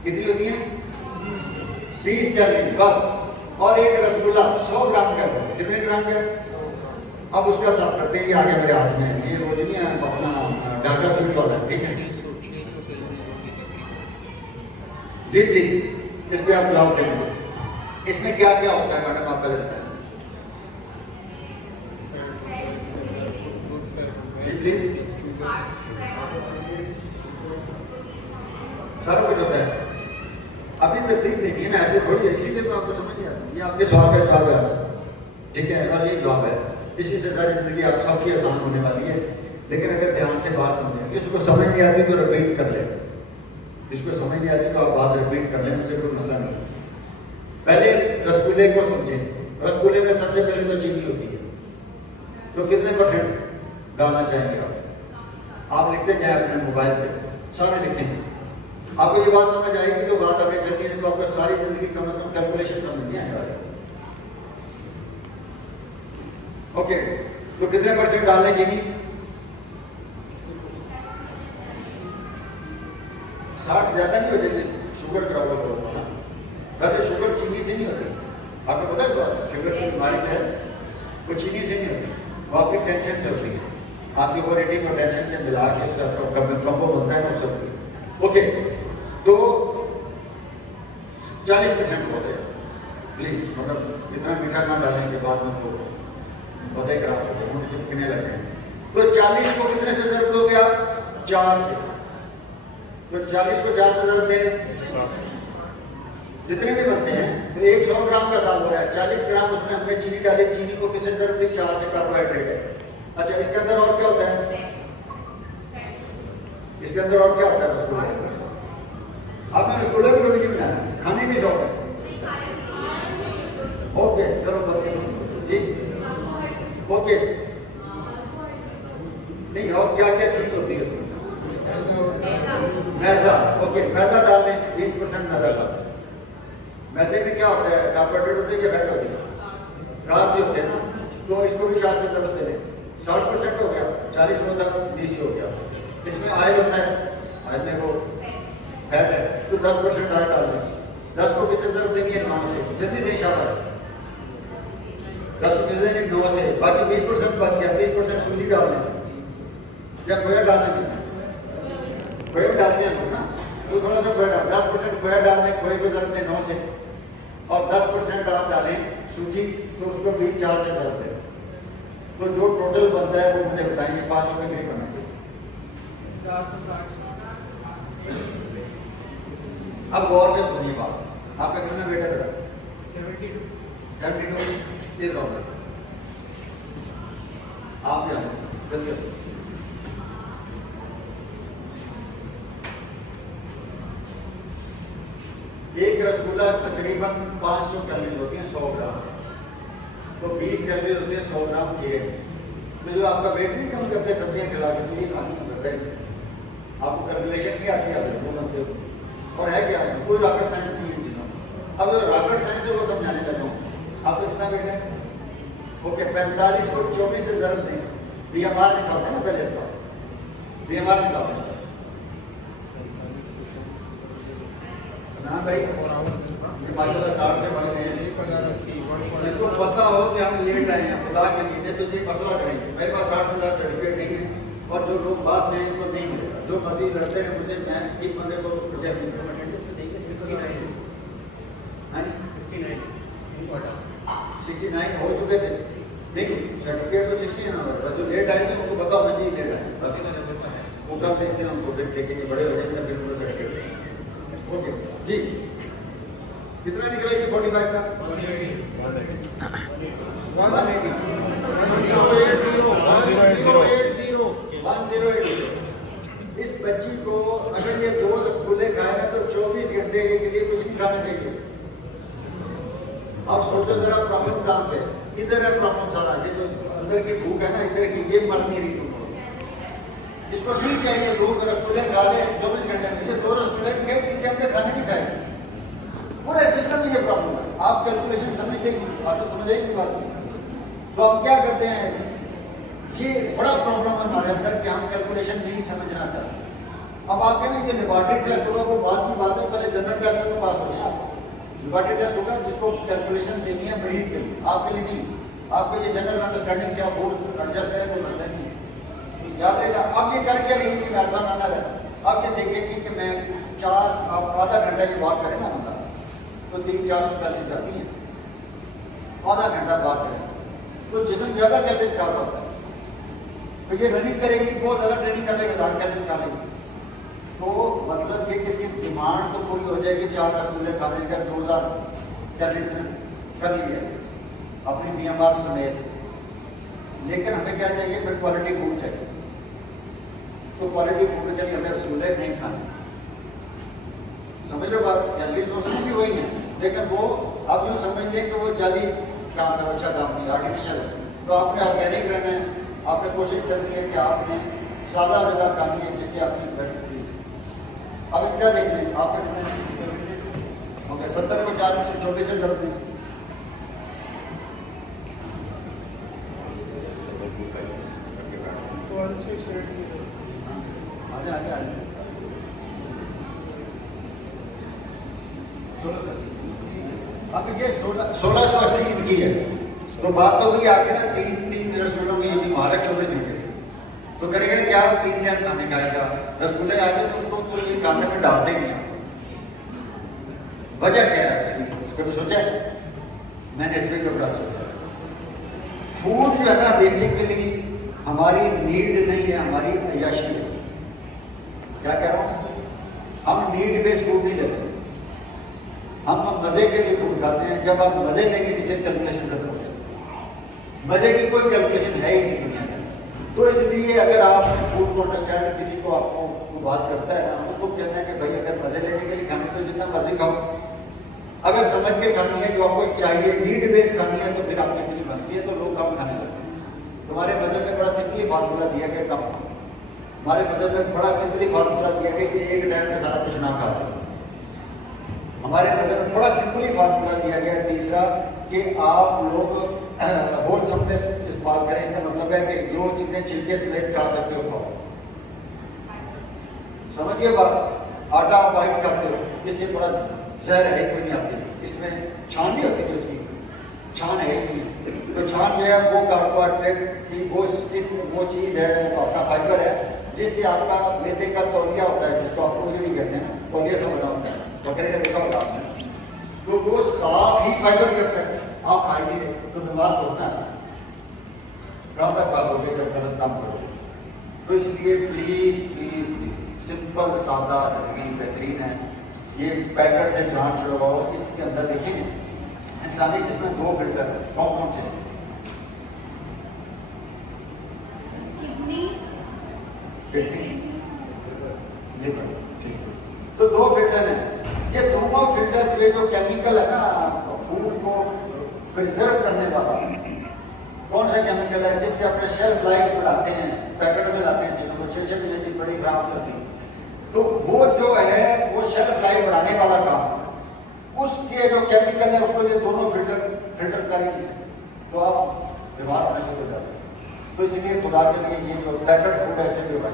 कितनी होती है? 20 कैलोरी बस। और एक रसगुल्ला 100 ग्राम का है, कितने ग्राम का? अब उसका साफ करते हैं। ये आ गया मेरे हाथ में, ये वो नहीं है अपना ढाका स्वीट वाला, ठीक है जी। प्लीज इस पे आप जवाब देंगे। इसमें क्या क्या होता है मैडम, आप पहले बताएं जी प्लीज। सारा कुछ होता है। अभी तरतीब देखिए ना, ऐसे थोड़ी है, इसीलिए तो आपको समझ नहीं आता। ये आपके सवाल का जवाब है, ठीक है, और ये जवाब है। इसी से सारी जिंदगी आप सबकी आसान होने वाली है। लेकिन अगर ध्यान से बात समझें, इसको समझ नहीं आती तो रिपीट कर लें, इसको समझ नहीं आती तो आप बात रिपीट कर लें, मुझसे कोई मसला नहीं। पहले रसगुल्ले को समझें। रसगुल्ले में सबसे पहले तो चीनी होती है, तो कितने % डालना चाहेंगे आप लिखते जाए अपने मोबाइल पे, सारे लिखेंगे। आपको ये बात समझ आएगी तो बात आगे चलनी है, तो आपको सारी जिंदगी कम से कम कैलकुलेशन समझ नहीं आने वाली। ओके, तो कितने % डालना चीनी? 60 ज्यादा नहीं हो जाती, शुगर प्रॉब्लम हो ना। वैसे शुगर चीनी से नहीं होती, आपको पता है बात। शुगर की बीमारी जो है वो चीनी से नहीं होती, वो आपकी टेंशन से होती है। आपकी ओवर ईटिंग और टेंशन से मिला के उसका कम्बो बनता है ना, उससे होती है। ओके, तो 40% हो गया प्लीज, मतलब इतना मीठा ना डालेंगे बाद में तो पता ही खराब मुझे चिपकने लगे। तो 40 को कितने से ज़रूर दोगे आप? 4 से। तो 40 को 4 से ज़रूर दे दें, जितने भी बनते हैं। तो 100 ग्राम का साल हो रहा है, 40 ग्राम उसमें हमने चीनी डाली। चीनी को किससे ज़रूर दी? 4 से। कार्बोहाइड्रेट है। अच्छा, इसके अंदर और क्या होता है? इसके अंदर और क्या होता है? रसगुल्ला। आपने रसगुल्ला भी कभी नहीं बनाया, खाने की शौक है? ओके, चलो बत्तीस जी। ओके, नहीं, और क्या क्या चीज होती है उसमें? मैदा। ओके, मैदा डालने 20% मैदा डालने। मैदे में क्या होता है? कार्बोहाइड्रेट होते हैं या फैट होती है? कार्ब भी होते हैं ना। तो इसको भी 4 से ज़रूर दे लें। 60% हो गया, 40 होता है, 20 हो गया। इसमें ऑयल होता है, ऑयल में वो फैट है, तो 10% ऑयल डाल लें। 10 को किससे ज़रूर देनी है? 9 से। जल्दी दें शाबाश। 10 को किससे देनी? 9 से। बाकी 20% बच गया, 20% सूजी डाल लें या खोया डालना नहीं, खोया भी डालते हैं लोग ना, तो थोड़ा सा खोया डाल, 10% खोया डाल दें, खोए को ज़रूरत है 9 से, और 10% आप डालें सूजी, तो उसको भी 4 से ज़रूरत है। तो जो टोटल बनता है वो मुझे बताइए, 500 के करीब बनना चाहिए। अब गौर से सुनिए बात, आपका कितना वेट है बेटा? 72। इधर आओ, आप जाओ जल्दी। एक रसगुल्ला तकरीबन 500 कैलोरी होती है 100 ग्राम, तो 20 कैलोरी होती है 100 ग्राम खीरे में। तो जो आपका वेट नहीं कम करते सब्जियां खिला के, तो ये खानी है से आपको कैलकुलेशन क्या आती है आप बनते हो, और है क्या कोई रॉकेट साइंस नहीं है इन चीज़ों में। अब जो रॉकेट साइंस है वो समझाने लगा हूँ। आपको कितना वेट है? ओके, 45 को 24 से ज़रूर दें, BMR निकालते हैं ना पहले इसका, BMR निकालते हैं ना भाई, ये माशाल्लाह 60 से बढ़ गए हैं। इनको पता हो कि हम लेट आए हैं, खुदा के लिए तो ये मसला करेंगे। मेरे पास 60 से ज़्यादा सर्टिफिकेट नहीं है, और जो लोग बाद में इनको नहीं मिलेगा, जो मर्जी लड़ते हैं मुझे, मैं ठीक बंदे को प्रोजेक्ट नहीं 69 हो चुके थे, देखिए सर्टिफिकेट तो 60 ना हो, जो लेट आए थे उनको बताओ ना जी लेट आए, वो कल देखते हैं, उनको देखेंगे बड़े हो जाएंगे फिर उनको सर्टिफिकेट। ओके जी, कितना निकलेगी 45 का? 1080। इस बच्ची को अगर ये 2 रसगुल्ले खाए ना तो 24 घंटे के लिए कुछ नहीं खाना चाहिए। अब सोचो जरा प्रॉब्लम कहाँ पे, इधर है प्रॉब्लम सारा, ये तो अंदर की भूख है ना इधर की, ये मर नहीं रही तुमको। इसको नहीं चाहिए 2 रसगुल्ले खा ले 24 घंटे में, ये 2 रसगुल्ले के 3 टाइम पे खाने भी खाए, पूरे सिस्टम में ये प्रॉब्लम है। आप कैलकुलेशन समझते समझेगी बात नहीं, तो हम क्या करते हैं, ये बड़ा प्रॉब्लम है हमारे अंदर कि हम कैलकुलेशन नहीं समझना चाहते। अब आप कहें ये लेबोरेटरी टेस्ट होगा वो बात की बात है, पहले जनरल टेस्ट तो पास हो गया, लेबोरेटरी टेस्ट होगा जिसको कैलकुलेशन देनी है मरीज के लिए, आपके लिए नहीं। आपको ये जनरल अंडरस्टैंडिंग से आप फूड एडजस्ट करें कोई मसला नहीं है, याद रहेगा। आप ये करके रहिए, मैराथन आना रहे। आप ये देखेंगे कि मैं 4 आप आधा घंटा ये वॉक करें ना बंदा, तो 300-400 कैलोरी जाती हैं, आधा घंटा वॉक करें तो जिसम ज़्यादा कैलोरीज खा होता है। तो ये रनिंग करेगी, बहुत ज़्यादा ट्रेनिंग करने के 1000 कैलोरीज खा लेगी, तो मतलब ये किसकी डिमांड तो पूरी हो जाएगी। 4 रसगुल्ले खाने का 2000 कैलोरीज ने कर ली है अपनी BMR समेत, लेकिन हमें क्या चाहिए, फिर क्वालिटी फूड चाहिए। तो क्वालिटी फूड के लिए हमें रसगुल्ले नहीं खाने, समझ लो बात। कैलोरीज उसमें भी वही है, लेकिन वो आप यूँ समझ लें कि वो जाली काम है, अच्छा काम नहीं, आर्टिफिशियल है। तो आपने ऑर्गेनिक रहना है, आपने कोशिश करनी है कि आपने सादा गज़ा खानी है जिससे आपकी ब्लड फ्री। अब इनका देख लें, आपका कितने हो गया? 70 को 4 में 24 से ज़रूरत है। आगे अब ये 1680 इनकी है, तो बात तो वही आके ना 3 रसगुल्लों की यदि मारा 24 घंटे, तो करेगा क्या? 3 टाइम खाने खाएगा। रसगुल्ले आ गए तो उसको तो ये खाने में डालते नहीं। वजह क्या है इसकी, कभी सोचा है? मैंने इस पर कभी सोचा। फूड जो है ना बेसिकली हमारी नीड नहीं है, हमारी अय्याशी है। क्या कह रहा हूँ, हम नीड बेस्ड फूड नहीं लेते, हम मज़े के लिए फूड खाते हैं। जब आप मज़े लेंगे किसी कैलकुलेशन खत्म हो जाए, मज़े की कोई कैलकुलेशन है ही नहीं दुनिया में। तो इसलिए अगर आपने फूड को अंडरस्टैंड, किसी को आपको बात करता है ना, उसको कहना है कि भाई अगर मज़े लेने के लिए खाने तो जितना मर्जी खाओ, अगर समझ के खानी है जो आपको चाहिए, नीड बेस्ड खानी है, तो फिर आपकी इतनी बनती है तो लोग कम खाने लगते हैं। तुम्हारे मज़हब में बड़ा सिंपली फार्मूला दिया गया कम, हमारे मज़हब में बड़ा सिंपली फार्मूला दिया गया कि एक टाइम में सारा कुछ ना खाते। हमारे मज़हब में बड़ा सिंपली फार्मूला दिया गया है तीसरा, कि आप लोग होलसमनेस इस्तेमाल करें। इसका मतलब है कि जो चीज़ें छिलके समेत खा सकते हो खाओ। समझिए बात, आटा वाइट खाते हो, इससे बड़ा जहर है कोई नहीं आपके लिए, इसमें छान नहीं होती, उसकी छान है ही नहीं। तो छान जो है वो कार्बोहाइड्रेट की वो चीज़ है, अपना फाइबर है, जिससे आपका मैदे का तौलिया होता है, जिसको आप ओजड़ी कहते हैं, तौलिया से बना होता है, बकरे का देखा होगा आपने, तो वो साफ ही फाइबर करता है। आप खा ही नहीं रहे तो बीमार होना है, कहाँ तक भागोगे जब गलत काम करोगे। तो इसलिए प्लीज प्लीज प्लीज सिंपल सादा जिंदगी बेहतरीन है। ये पैकेट से जान छुड़वाओ, इसके अंदर देखें इंसानी जिसमें 2 फिल्टर कौन कौन से हैं? किडनी, लिवर, ठीक है। तो 2 फिल्टर हैं। ये दोनों फिल्टर जो केमिकल है ना फूड को प्रिजर्व करने वाला, कौन सा केमिकल है जिसके अपने शेल्फ लाइफ बढ़ाते हैं, पैकेट में लाते हैं जिनको 6-6 महीने की बड़ी खराब करती है, तो वो जो है वो शेल्फ लाइफ बढ़ाने वाला काम, उसके जो केमिकल है उसको ये दोनों फिल्टर कर ही नहीं सकते, तो आप बीमार होना शुरू हो जाते हैं। तो इसलिए खुदा के लिए ये जो पैकेट फूड है इससे भी होगा।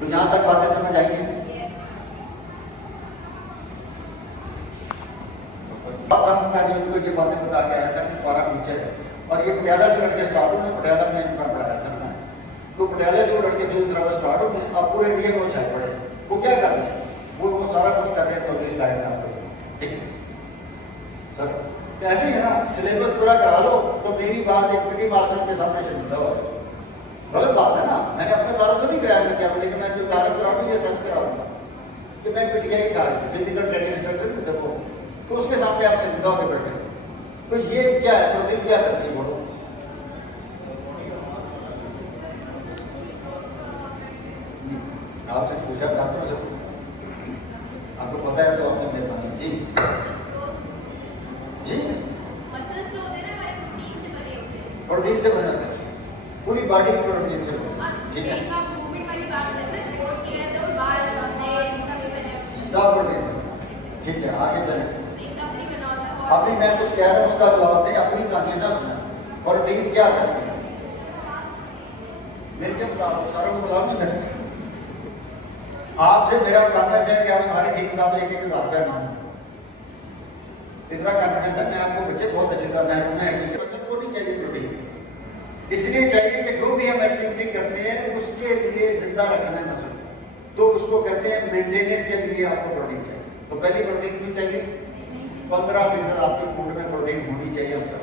तो यहाँ तक बातें समझ आइए। मैं उनको ये बातें बता के आया था कि तुम्हारा फ्यूचर है, और ये पटियाला से लड़के स्टार्ट हुए, पटियाला में पढ़ाया था मैंने, तो पटियाला से वो लड़के जो तरह स्टार्ट हुए, अब पूरे इंडिया में वो छाए पड़े। वो क्या कर रहे हैं, वो सारा कुछ कर रहे हैं तो इस लाइन में आपको, ठीक है सर। ऐसे ही है ना, सिलेबस पूरा करा लो तो मेरी बात एक पीटी मास्टर के सामने से मिलता हो, गलत बात है ना। मैंने अपना तारुफ तो नहीं कराया मैं क्या, लेकिन मैं जो तारुफ कराऊंगा ये सच कराऊंगा कि मैं पीटीआई का फिजिकल ट्रेनिंग इंस्ट्रक्टर नहीं था वो, तो उसके सामने आप समझा होकर बैठे। तो ये क्या है, प्रोटीन क्या करती है बोलो? आपसे पूछा, डॉक्टरों से आपको पता है तो आपने मेहरबानी जी जी प्रोटीन से बने होते हैं, पूरी बॉडी प्रोटीन से बने, ठीक है सब प्रोटीन से, ठीक है आगे चलें। अभी मैं कुछ कह रहा हूँ उसका जवाब दें, अपनी कहानी ना सुना। प्रोटीन क्या करती है मिलकर बता दो, सारा बुला में करनी। आपसे मेरा प्रॉमिस है कि आप सारे ठीक बता दो, 1,000 रुपया नाम। इतना कॉन्फिडेंस है, मैं आपको बच्चे बहुत अच्छी तरह महरूम है कि सबको नहीं चाहिए प्रोटीन, इसलिए चाहिए कि जो भी हम एक्टिविटी करते हैं उसके लिए जिंदा रखना है मसल, तो उसको कहते हैं मेंटेनेंस के लिए आपको प्रोटीन चाहिए। तो पहली प्रोटीन क्यों चाहिए? 15% आपकी फूड में प्रोटीन होनी चाहिए। हम सब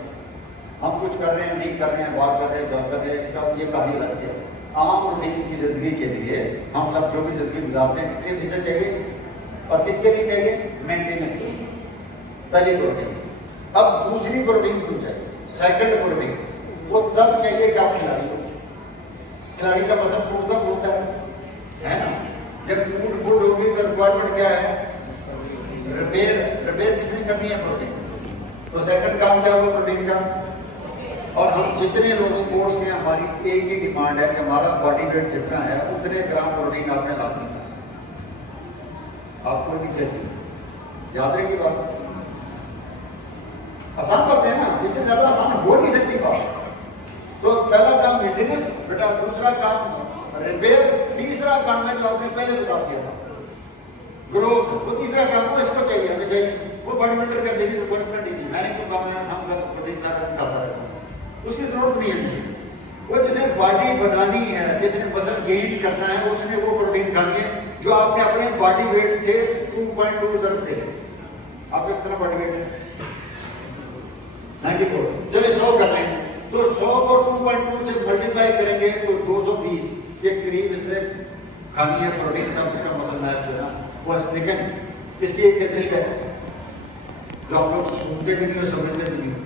हम कुछ कर रहे हैं नहीं कर रहे हैं, वॉक कर रहे हैं जॉब कर रहे हैं, इसका ये कहानी अलग से है। आम रूटीन की जिंदगी के लिए हम सब जो भी जिंदगी गुजारते हैं कितने फीसद चाहिए, और किसके लिए चाहिए? मेंटेनेंस के लिए, पहली प्रोटीन। अब दूसरी प्रोटीन क्यों चाहिए? सेकंड प्रोटीन वो तब चाहिए कि आप खिलाड़ी हो। खिलाड़ी का मसल टूटता फूटता है ना, जब टूट फूट होगी तो रिक्वायरमेंट क्या है? रिपेयर किसने करनी है? प्रोटीन। तो सेकंड काम क्या होगा प्रोटीन का? और हम जितने लोग स्पोर्ट्स के, हमारी एक ही डिमांड है कि हमारा बॉडी वेट जितना है उतने ग्राम प्रोटीन आपने लाना है। आपको भी चाहिए, याद रहेगी बात। आसान बात है ना, इससे ज्यादा आसान हो नहीं सकती बात। तो पहला काम मेंटेनेंस बेटा, दूसरा काम रिपेयर, तीसरा काम है जो आपने पहले बता दिया था ग्रोथ। वो तीसरा काम वो इसको चाहिए, हमें चाहिए। वो बॉडी बिल्डर का मेरी रिक्वायरमेंट ही नहीं, मैंने क्यों कहा है हम घर प्रोटीन खाता रहता हूँ, उसकी जरूरत नहीं है। वो जिसने बॉडी बनानी है, जिसने मसल गेन करना है, उसने वो प्रोटीन खानी है जो आपने अपने बॉडी वेट से 2.2 जरूरत दे। आपका कितना बॉडी वेट है? 94। चलिए 100 कर लें, तो 100 को 2.2 से मल्टीप्लाई करेंगे तो 220 के करीब इसने खानी है प्रोटीन, तब इसका मसल मैच जो है वो। लेकिन इसकी एक कैसेट है जो आप लोग सुनते भी नहीं हो, समझते भी नहीं हो।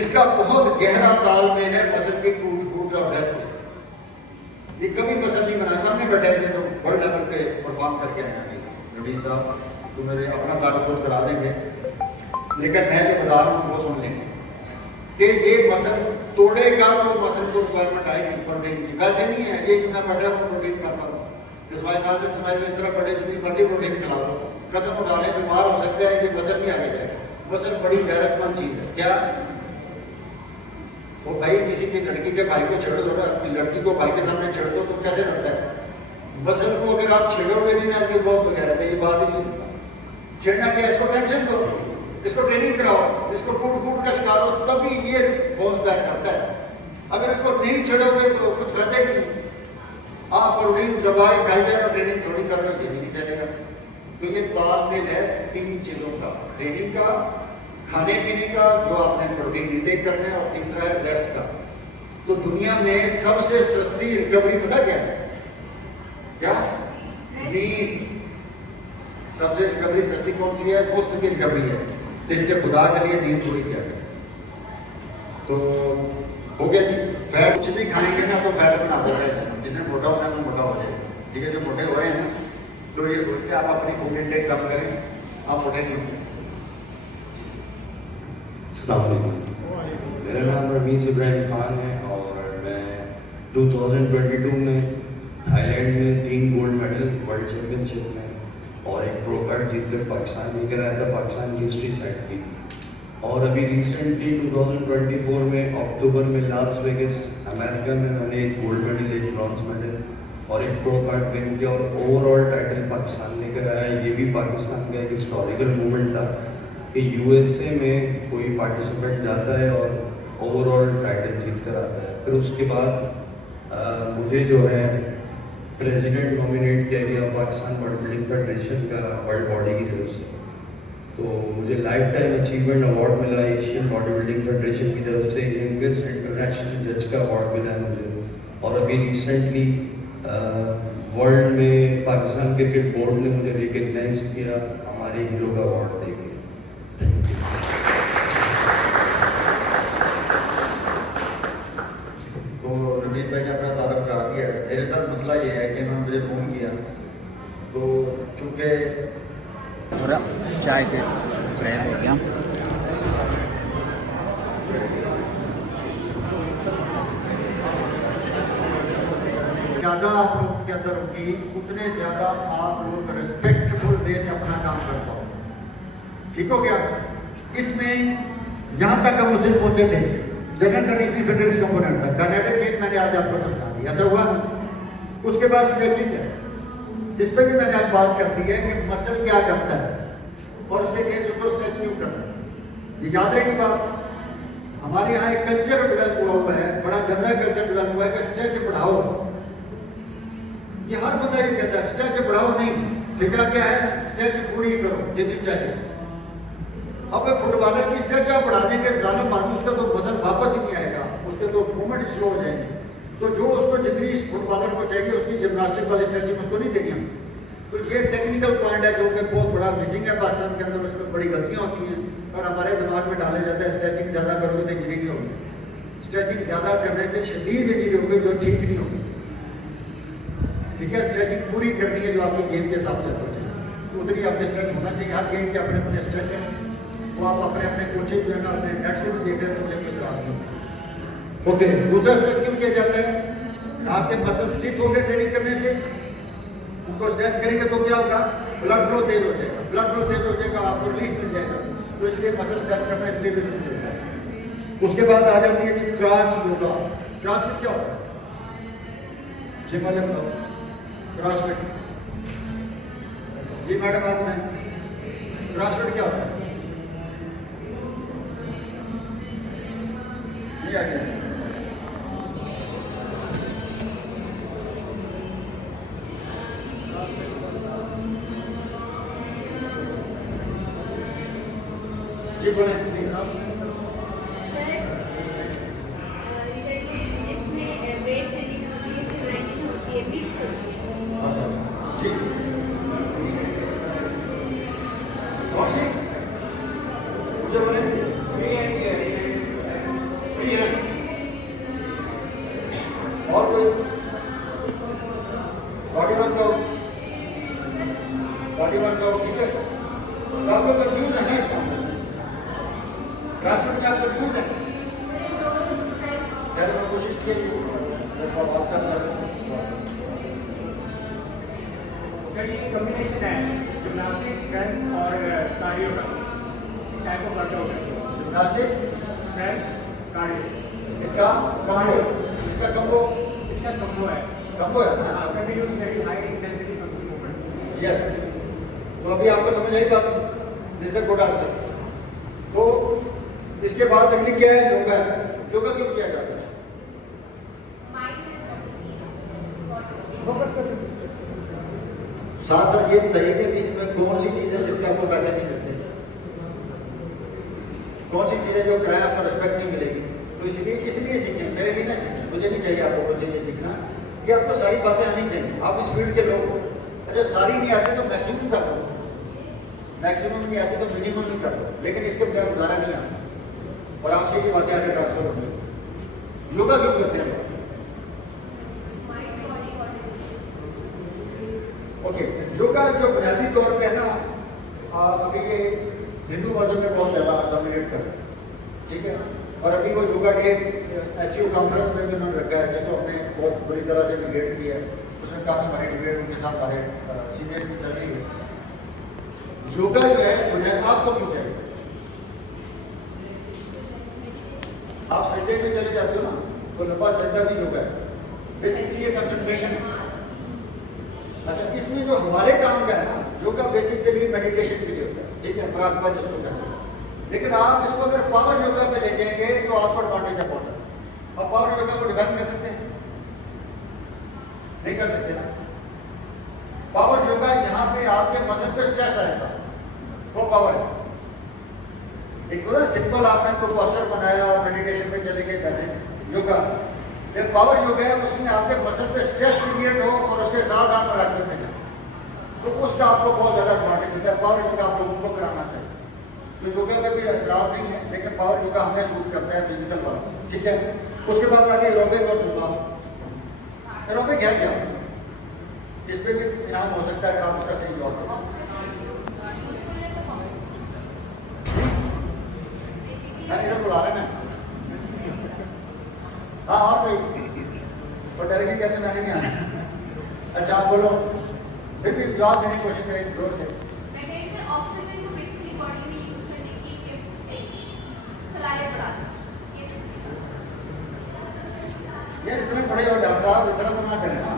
इसका बहुत गहरा तालमेल है मसल की टूट फूट और रेस्ट। ये कभी मसल नहीं बना, सामने बैठे थे तो वर्ल्ड लेवल पे परफॉर्म करके आए हैं रवि साहब, तो मेरे अपना तारुफ करा देंगे, लेकिन मैं जो बता रहा हूँ वो सुन लेंगे कि ये मसल तोड़ेगा तो मसल को रिक्वायरमेंट आएगी प्रोटीन की। वैसे नहीं है एक मैं बैठा हूँ प्रोटीन खाता हूँ, इस तरह बड़े जितनी मर्जी प्रोटीन खिला दो, कसम उठा लें बीमार हो सकता है कि मसल नहीं आगे जाएगा। मसल बड़ी गैरतमंद चीज है। क्या वो भाई किसी की लड़की के भाई को छेड़ दो ना, अपनी लड़की को भाई के सामने छेड़ दो तो कैसे लगता है? मसल को अगर आप छेड़ोगे नहीं ना, तो बहुत बगैर है, ये बात ही नहीं सुनता। छेड़ना क्या, इसको टेंशन दो, इसको ट्रेनिंग कराओ, इसको टूट फूट का शिकार हो, तभी ये बाउंस बैक करता है। अगर इसको नहीं छेड़ोगे तो कुछ फायदा ही नहीं। आप प्रोटीन दवाई खाई जा रहे हो, ट्रेनिंग थोड़ी कर रहे हो, ये भी नहीं चलेगा। तो ये तालमेल है 3 चीजों का, ट्रेनिंग का, खाने पीने का जो आपने प्रोटीन इंटेक करना है, और तीसरा है रेस्ट का। तो दुनिया में सबसे सस्ती रिकवरी पता क्या है? क्या? नींद। सबसे रिकवरी सस्ती कौन सी है? मुफ्त की रिकवरी है। इसलिए खुदा के लिए नींद पूरी किया गया। तो हो गया जी। फैट कुछ भी खाएंगे ना तो फैट बना देता है, जिसने मोटा होना है वो मोटा हो जाएगा। ठीक है, जो मोटे हो रहे हैं ना, तो ये सोच के आप अपनी फूड इंटेक कम करें, आप मोटे नहीं होंगे। अस्सलाम वालेकुम, मेरा नाम रमीज इब्राहिम खान है और मैं 2022 में थाईलैंड में 3 गोल्ड मेडल वर्ल्ड चैम्पियनशिप में और एक प्रो कार्ड जीतकर पाकिस्तान लेकर आया था, पाकिस्तान की हिस्ट्री सेट की थी। और अभी रिसेंटली 2024 में अक्टूबर में लास वेगस अमेरिका में मैंने एक गोल्ड मेडल, एक ब्रॉन्ज मेडल और एक प्रो कार्ड विन किया और ओवरऑल टाइटल पाकिस्तान लेकर आया। ये भी पाकिस्तान का एक हिस्टोरिकल मूवमेंट था कि यूएसए में कोई पार्टिसिपेंट जाता है और ओवरऑल टाइटल जीत कर आता है। फिर उसके बाद मुझे जो है प्रेसिडेंट नॉमिनेट किया गया पाकिस्तान बॉडी बिल्डिंग फेडरेशन का वर्ल्ड बॉडी की तरफ से। तो मुझे लाइफ टाइम अचीवमेंट अवार्ड मिला एशियन बॉडी बिल्डिंग फेडरेशन की तरफ से, यंगेस्ट इंटरनेशनल जज का अवार्ड मिला है मुझे। और अभी रिसेंटली वर्ल्ड में पाकिस्तान क्रिकेट बोर्ड ने मुझे रिकग्नाइज किया हमारे हीरो का अवार्ड देके। तो रमीज भाई ने अपना तारुफ करा दिया। मेरे साथ मसला ये है कि उन्होंने मुझे फ़ोन किया, तो चूँकि पूरा चाय के ट्रे हो गया। ज़्यादा आप लोगों के अंदर होगी, उतने ज़्यादा आप लोग रिस्पेक्टफुल वे से अपना काम कर पाओ। ठीक हो गया? इसमें यहाँ तक हम उस दिन पहुँचे थे, जनरल कंडीशनिंग फिटनेस कंपोनेंट था, काइनेटिक चेंज मैंने आज आपको समझा दी, ऐसा हुआ ना? उसके बाद स्ट्रेचिंग है, इस पर भी मैंने आज बात कर दी है कि मसल क्या करता है और उसके केस उसको स्ट्रेच क्यों करना है। ये याद रहेगी बात। हमारे यहाँ एक कल्चर डेवलप हुआ है, बड़ा गंदा कल्चर डेवलप हुआ है कि स्ट्रेच बढ़ाओ। ये हर बंदा ये कहता है स्ट्रेच बढ़ाओ, नहीं, फिक्रा क्या है? स्ट्रेच पूरी करो जितनी चाहिए। अब फुटबॉलर की स्ट्रेच आप बढ़ा देंगे, जालिम आदमी, उसका तो मसल वापस ही नहीं आएगा, उसके तो मूवमेंट स्लो हो जाएंगे। तो जो उसको जितनी फुटबॉलर को चाहिए उसकी जिम्नास्टिक वाली स्ट्रेचिंग उसको नहीं देंगे हम। तो ये टेक्निकल पॉइंट है जो कि बहुत बड़ा मिसिंग है पाकिस्तान के अंदर, उसमें बड़ी गलतियाँ होती हैं और हमारे दिमाग में डाले जाता है स्ट्रेचिंग ज़्यादा करोगे तो इंजरी नहीं होगी। स्ट्रेचिंग ज़्यादा करने से शदीद इंजरी होगी जो ठीक नहीं होगी। ठीक है, स्ट्रेचिंग पूरी करनी है जो आपके गेम के हिसाब से हो जाए, उतनी आपने स्ट्रेच होना चाहिए। हर गेम के अपने अपने स्ट्रेच हैं, वो आप अपने अपने कोचेज जो है ना अपने नेट से भी देख रहे हैं तो मुझे कोई खराब नहीं होता। ओके, दूसरा स्ट्रेच क्यों किया जाता है? आपके मसल स्टिफ हो गए ट्रेनिंग करने से, उनको स्ट्रेच करेंगे तो क्या होगा? ब्लड फ्लो तेज हो जाएगा, ब्लड फ्लो तेज हो जाएगा, आपको रिलीफ मिल जाएगा। तो इसलिए मसल स्ट्रेच करना इसलिए भी जरूरी होता है। उसके बाद आ जाती है जी क्रॉस योगा। क्रॉसफिट क्या होता है? जिम वाले बताओ, क्रॉसफिट। जी मैडम आप बताएं, क्रॉसफिट क्या होता है? नहीं आइडिया? जी बोले प्लीज। जी कौन सी मुझे बोले? फ्री है और कोई? बॉडी वर्कआउट, बॉडी वर्कआउट ठीक है। तो आप लोग कंफ्यूज है ना इस काम में? क्रॉसफिट में आप कंफ्यूज है? चलो मैं कोशिश की है आवाज कम कर कॉम्बिनेशन है जिम्नास्टिक, स्ट्रेंथ और कार्डियो का टाइप ऑफ वर्कआउट है। जिम्नास्टिक, स्ट्रेंथ, कार्डियो, इसका कम्बो, इसका कम्बो, इसका कम्बो है। कम्बो है ना? Continuous very high intensity movement. Yes, तो अभी आपको समझ आई बात? This is a good answer. तो इसके बाद अगली क्या है? योगा। योगा क्यों किया जाता है? ये बताइए कि बीच में कौन सी चीज़ है जिसके आपको पैसे नहीं मिलते, कौन सी चीज़ है जो कराए आपको रिस्पेक्ट नहीं मिलेगी। तो इसलिए सीखें, मेरे लिए ना सीखें, मुझे नहीं चाहिए आप लोगों से ये सीखना कि आपको सारी बातें आनी चाहिए। आप इस फील्ड के लोग, अच्छा सारी नहीं आती तो मैक्सिमम कर लो, मैक्सिमम नहीं आती तो मिनिमम नहीं कर लो, लेकिन इसके बगैर गुजारा नहीं आता। और आपसे ये बातें आगे ट्रांसफर होंगी। योगा क्यों करते हैं लोग? ओके, योगा जो बुनियादी तौर पे है ना, अभी ये हिंदू मज़हब में बहुत ज़्यादा डोमिनेट कर रहा है, ठीक है। और अभी वो योगा डे SCO कॉन्फ्रेंस में भी उन्होंने रखा है, जिसको हमने बहुत बुरी तरह से डिबेट किया है। उसमें काफ़ी हमारे डिबेट उनके साथ हमारे सीनियर्स की चल रही है। योगा जो है बुनियाद आपको क्यों चाहिए? आप सजदे में चले जाते हो ना, तो लंबा सजदा भी योगा है, बेसिकली ये कंसंट्रेशन है। अच्छा, इसमें जो हमारे काम का है ना, योगा बेसिकली मेडिटेशन के लिए होता है, ठीक है, प्रार्थना जिसको कहते हैं। लेकिन आप इसको अगर पावर योगा पे ले जाएंगे तो आपको एडवांटेज है बहुत। अब पावर योगा को डिफाइन कर सकते हैं? नहीं कर सकते ना। पावर योगा यहाँ पे आपके मसल पे स्ट्रेस आया था, वो पावर है। एक तो सिंपल आपने कोई पोस्चर बनाया और मेडिटेशन में चले गए, दैट इज योगा। एक पावर योगा है, उसमें आपके मसल पे स्ट्रेस क्रिएट हो और उसके साथ आप आराम में जाए, तो उसका आपको बहुत ज़्यादा एडवांटेज होता है। पावर योगा आप लोगों को कराना चाहिए। तो योगा में भी एतराज़ नहीं है, लेकिन पावर योगा हमें सूट करता है फिजिकल वर्क, ठीक है। उसके बाद आगे एरोबिक और जुम्बा। एरोबिक है क्या? इस पर भी इनाम हो सकता है अगर आप उसका सही जवाब दें। मैंने इधर बुला रहे ना। हाँ, और कोई डर के कहते मैंने नहीं आना। अच्छा, आप बोलो, फिर भी जवाब देने की कोशिश करें जोर से। यार इतने पढ़े हो डॉक्टर साहब, इस तरह तो ना करें ना।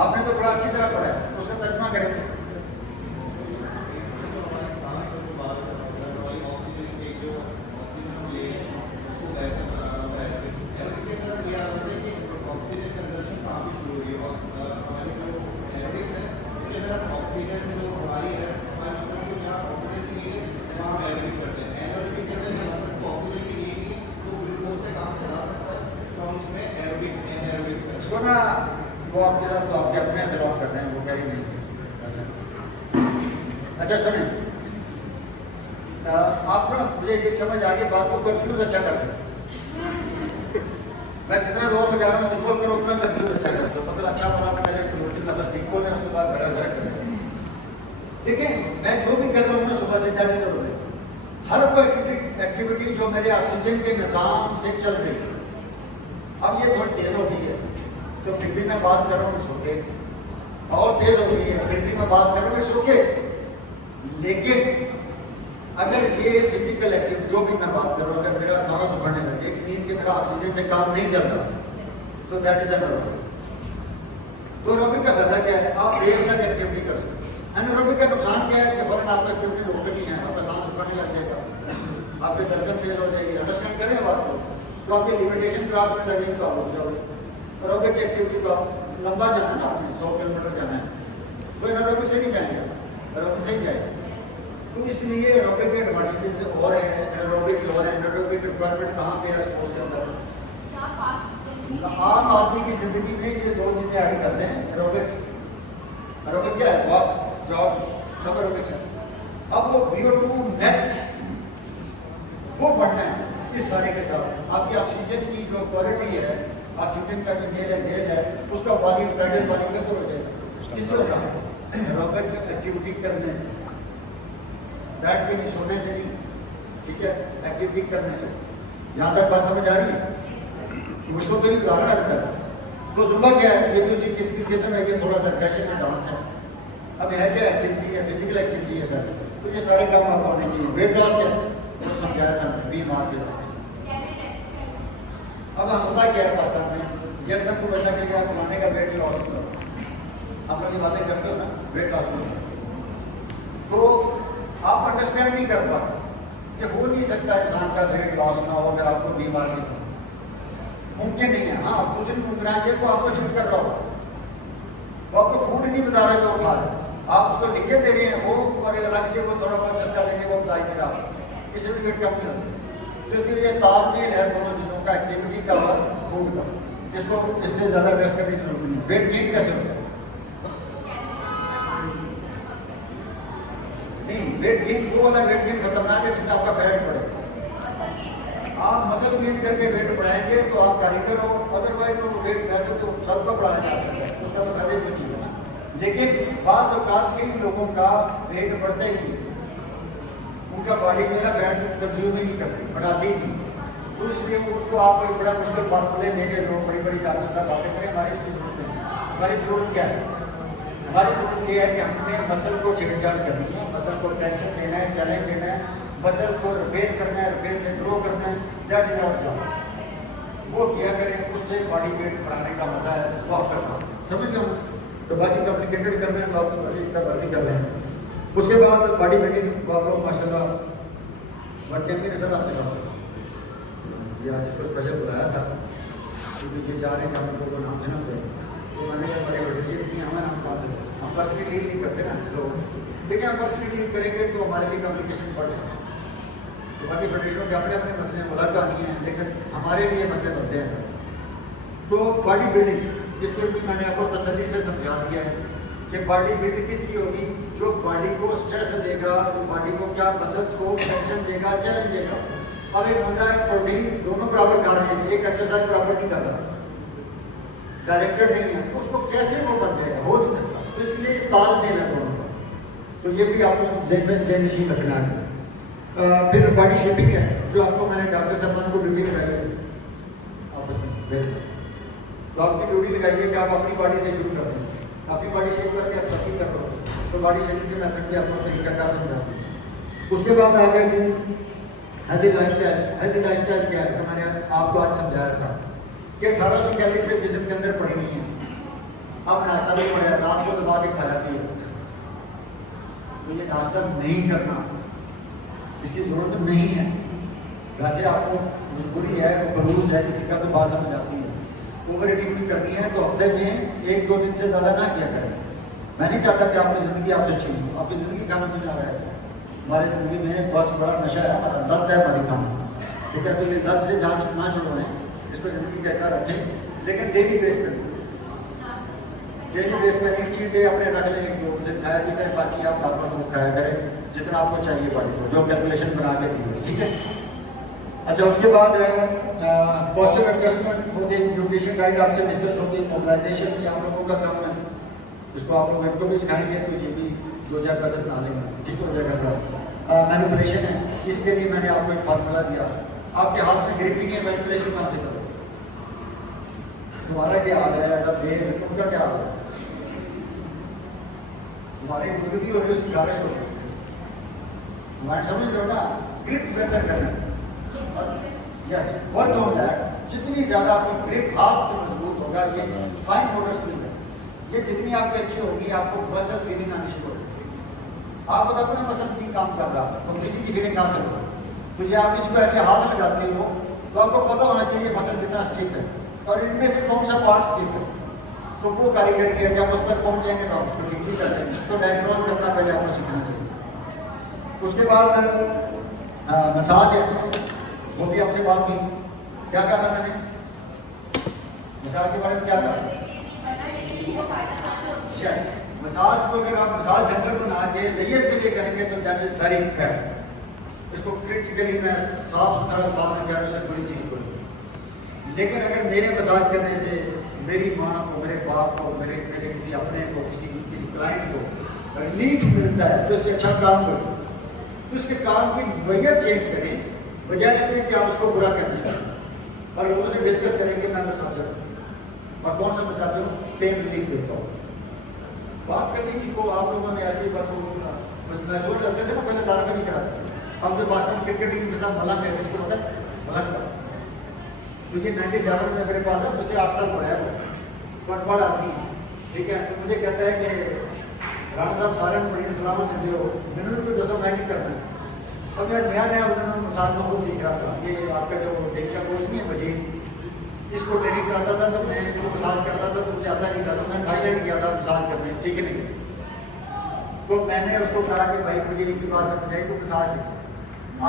आपने तो बड़ा अच्छी तरह पढ़ा है, उसका तर्जमा करें। ना वो आपके साथ तो आपके अपने इतलाफ कर रहे हैं, वो कह रही नहीं ऐसा। अच्छा सुने, आप ना मुझे एक समझ आ गई बात को, कंफ्यूज अच्छा कर रहे हैं। मैं जितना रोल में जा रहा हूँ सिंपल करो, उतना कंफ्यूज अच्छा कर, तो मतलब अच्छा बना मैं पहले मतलब सिंपल है, उसके बाद बड़ा फर्क कर। देखिए मैं जो भी कर रहा हूँ ना सुबह से जाने करो, हर वो एक्टिविटी जो मेरे ऑक्सीजन के निज़ाम से चल रही है, अब ये थोड़ी देर हो गई है तो फिर भी मैं बात कर रहा हूँ, इट्स ओके। और देर हो गई है फिर भी मैं बात कर रहा हूँ, इट्स ओके। लेकिन अगर ये फिजिकल एक्टिविटी जो भी मैं बात कर रहा हूँ, अगर मेरा सांस बढ़ने लगे, इट मीन्स कि मेरा ऑक्सीजन से काम नहीं चल रहा, तो दैट इज एनारोबिक। तो एरोबिक का फायदा क्या है? आप देर तक एक्टिविटी कर सकते हैं। एनारोबिक का नुकसान क्या है कि फौरन आपको एक्टिविटी रोकनी है, आपका सांस बढ़ने लग जाएगा, आपकी धड़कन तेज हो जाएगी। अंडरस्टैंड करें बात को, तो आपकी लिमिटेशन क्रॉस में लगेगी तो आप रुक जाओगे। एरोबिक एक्टिविटी को आप लंबा जाना है ना, आपने 100 किलोमीटर जाना है, तो एरोबिक से नहीं जाएगा, एरोबिक से ही जाएगा। तो इसलिए एरोबिक के एडवांटेजेस और है, एरोबिक और है। एरोबिक रिक्वायरमेंट कहाँ पे है स्पोर्ट्स के अंदर? आम आदमी की जिंदगी में ये दो चीज़ें ऐड करते हैं। एरोबिक्स, एरोबिक्स क्या है? वॉक, जॉग, सब एरोबिक्स है। अब वो VO2 मैक्स वो बढ़ना है इस सारे के साथ। आपकी ऑक्सीजन की जो क्वालिटी है, ऑक्सीजन का जो मेल है, जेल है, उसका वॉल्यूम, टाइडल वॉल्यूम बेहतर हो जाएगा। किससे होगा? एरोबिक एक्टिविटी करने से, बैठ के नहीं, सोने से नहीं, ठीक है, एक्टिविटी करने से। यहाँ तक बात समझ आ रही है? मुश्किल तो नहीं बता रहा अभी तक। तो जुम्बा क्या है? ये भी उसी किसी किस्म है, ये थोड़ा सा एग्रेशन में डांस है। अब है क्या? एक्टिविटी है, फिजिकल एक्टिविटी है सर। तो ये सारे काम आपको होने चाहिए। वेट लॉस क्या है? वो समझाया था मैं, बीमार के साथ। अब होता क्या है पाकिस्तान में, जब तक को बता के क्या फलाने का वेट लॉस करो, आप लोग ये बातें करते हो ना, वेट लॉस करो, तो आप अंडरस्टैंड नहीं कर पाते। ये हो नहीं सकता इंसान का वेट लॉस ना हो अगर आपको बीमार के साथ, मुमकिन नहीं है। हाँ, कुछ दिन घूमना है को आपको शूट कर रहा हो, वो आपको फूड नहीं बता रहा जो खा रहे, आप उसको लिखे दे रहे हैं वो, और अलग से वो थोड़ा बहुत चस्का लेंगे वो बताइए फिर आप, इससे भी वेट कम नहीं होता। तो फिर ये तालमेल है दोनों चीज़ों का, एक्टिविटी का और फूड का, इसको इससे ज़्यादा ड्रेस करने की जरूरत नहीं। वेट गेन कैसे होता है? नहीं, वेट गेन वो वाला वेट गेन खतरनाक है जिसमें आपका फैट बढ़े। आप मसल गेन करके वेट बढ़ाएंगे तो आप कारीगर हो, अदरवाइज तो वेट वैसे तो सबका बढ़ाया जा सकता है, उसका तो फायदे भी नहीं है। लेकिन बात औकात के लोगों का वेट बढ़ता ही नहीं, उनका बॉडी में ना फैट कंज्यूम ही नहीं करती, बढ़ाती ही नहीं। तो इसलिए उनको आप एक बड़ा मुश्किल फार्मूले देंगे, जो बड़ी बड़ी डॉक्टर साहब बातें करें, हमारी इसकी जरूरत नहीं। हमारी जरूरत क्या है? हमारी जरूरत ये है कि हमने मसल को छेड़छाड़ करनी है, मसल को टेंशन देना है, चैलेंज देना है, मसल को रिपेयर करना है, रिपेयर से ग्रो करना है, दैट इज आवर जॉब। वो किया करें, उससे बॉडी वेट बढ़ाने का मजा है, वो आपका काम। समझ लो, तो बाकी कॉम्प्लिकेटेड करना है तो आप इतना भर्ती कर लें। उसके बाद बॉडी बिल्डिंग आप लोग माशाल्लाह वर्ल्ड चैंपियन सर आपके साथ ये आज इसको स्पेशल बुलाया था क्योंकि ये चाह रहे हैं कि हम लोगों को नाम से ना दें, तो मैंने कहा बड़े बड़े नहीं, हमें नाम कहाँ से, हम पर्सनली डील नहीं करते ना लोग। देखिए हम पर्सनली डील करेंगे तो हमारे लिए कम्युनिकेशन बढ़ जाए। तो बाकी फेडरेशनों के अपने अपने मसले मुलाक नहीं है, लेकिन हमारे लिए मसले बनते हैं। तो बॉडी बिल्डिंग इसको भी मैंने आपको तसल्ली से समझा दिया है कि बॉडी बिल्ड किसकी होगी, जो बॉडी को स्ट्रेस देगा, जो बॉडी को क्या मसल्स को टेंशन देगा, चैलेंज देगा। अब एक बंदा है प्रोटीन दोनों बराबर खा रहे हैं, एक एक्सरसाइज बराबर नहीं कर रहा, डायरेक्टर नहीं है, तो उसको कैसे वो बन जाएगा, हो नहीं सकता। तो इसलिए तालमेल है दोनों का, तो ये भी आपको जेन मशीन रखना है। फिर बॉडी शेपिंग है, जो आपको मैंने डॉक्टर साहब को ड्यूटी लगाई है, आप तो आपकी ड्यूटी लगाई है कि आप अपनी बॉडी से शुरू कर दें, अपनी बॉडी शेप करके आप सबकी कर लो, तो बॉडी शेपिंग के मेथड भी आपको तरीका कार समझा दें। उसके बाद आ गया कि हेल्दी लाइफस्टाइल। हेल्दी लाइफस्टाइल क्या है, मैंने आपको आज समझाया था कि 1800 कैलोरी के जिस्म के अंदर पड़ी हुई है। अब नाश्ता नहीं पड़ा, रात को दबा के खाया कि तो ये नाश्ता नहीं करना, इसकी जरूरत नहीं है। वैसे आपको मजबूरी है, वो खलूस है, किसी का तो बात समझ आती है। ओवर ईटिंग भी करनी है तो हफ्ते में 1-2 दिन से ज़्यादा ना किया करें। मैं नहीं चाहता कि आपकी ज़िंदगी आपसे छीन लो, आपकी ज़िंदगी खाना में जा रहा है। हमारी ज़िंदगी में बहुत बड़ा नशा है, हमारा लत है हमारी खाना, ठीक है। तो ये लत से जान ना छुड़वाएं, इसको ज़िंदगी कैसा रखें, लेकिन डेली बेस पर, डेली बेस पर एक चीज़ डे अपने रख लें, 1-2 दिन खाया भी करें, बाकी आप रात में फूड खाया करें जितना आपको चाहिए बॉडी को, जो कैलकुलेशन बना के दी, ठीक है। अच्छा, उसके बाद है पोस्चर एडजस्टमेंट होती है, न्यूट्रिशन डाइट आपसे डिस्कस होती है, मोबिलाइजेशन भी आप लोगों का काम है, इसको आप लोग इनको भी सिखाएंगे तो ये भी 2000 पैसे बना लेंगे, ठीक हो जाएगा। मैनिपुलेशन है, इसके लिए मैंने आपको एक फार्मूला दिया, आपके हाथ में ग्रिपिंग है, मैनिपुलेशन कहाँ से करो, तुम्हारा क्या हाल है, अगर देर में तुमका क्या हाल है, तुम्हारी गुदगुदी हो रही है, उसकी खारिश हो रही है, तुम्हारे समझ रहे हो ना, ग्रिप बेहतर करना। Yes, work on that. जितनी ज़्यादा आपकी ग्रिप हाथ से मजबूत होगा, ये फाइन मोटर स्किल है, ये जितनी आपकी अच्छी होगी, आपको मसल फीलिंग आनी शुरू होगी। आपको तो अपना मसल नहीं काम कर रहा, तो किसी की फीलिंग कहाँ से होगा? तो ये आप किसी को ऐसे हाथ लगाते हो तो आपको पता होना चाहिए मसल कितना स्टिफ है और इनमें से कौन सा पार्ट स्टिफ है। तो वो कारीगरी है, जब उस तक पहुँच जाएंगे तो आप उसको ठीक भी कर देंगे। तो डायग्नोज करना पहले आपको सीखना चाहिए। उसके बाद मसाज है, वो भी आपसे बात की, क्या कहा था मैंने मसाज के बारे में, क्या कहा? मसाज को अगर आप मसाज सेंटर बना के लेयर के लिए करेंगे तो दैट इज वेरी बैड। इसको क्रिटिकली मैं साफ सुथरा अल्फाज में कह रहा हूँ, सब बुरी चीज़ को। लेकिन अगर मेरे मसाज करने से मेरी माँ को, मेरे बाप को, मेरे किसी अपने को, किसी क्लाइंट को रिलीफ मिलता है तो इससे अच्छा काम करो। तो इसके काम की नोयत चेंज करें, बजाय इसके कि आप उसको बुरा करना चाहिए। और लोगों से डिस्कस करेंगे मैं मसाजर हूँ और कौन सा मसाजर हूँ, पेन रिलीफ देता हूँ। बात करनी सीखो। आप लोगों ने ऐसे ही बस महसूस करते थे ना, पहले दारा नहीं कराते थे। अब जो पाकिस्तान क्रिकेट टीम के साथ मलंग है, इसको पता है मलंग का, तो ये 97 में मेरे पास है, मुझसे 8 साल पढ़ा है, वो अनपढ़ आदमी, ठीक है। तो मुझे कहता है कि राणा साहब सारे बड़ी सलामत देते हो, मैंने उनको 200 मैगी करना है। और मैं नया उन्होंने मसाज में खुद सीख रहा था। ये आपका जो डेली का कोच नहीं है मजीद, इसको ट्रेनिंग कराता था, तो मैं इसको मसाज करता था, तो मुझे आता नहीं था, तो मैं थाईलैंड गया था मसाज करने सीखने। तो मैंने उसको कहा कि भाई मुझे एक ही बात समझ आई, तो मसाज सीखो।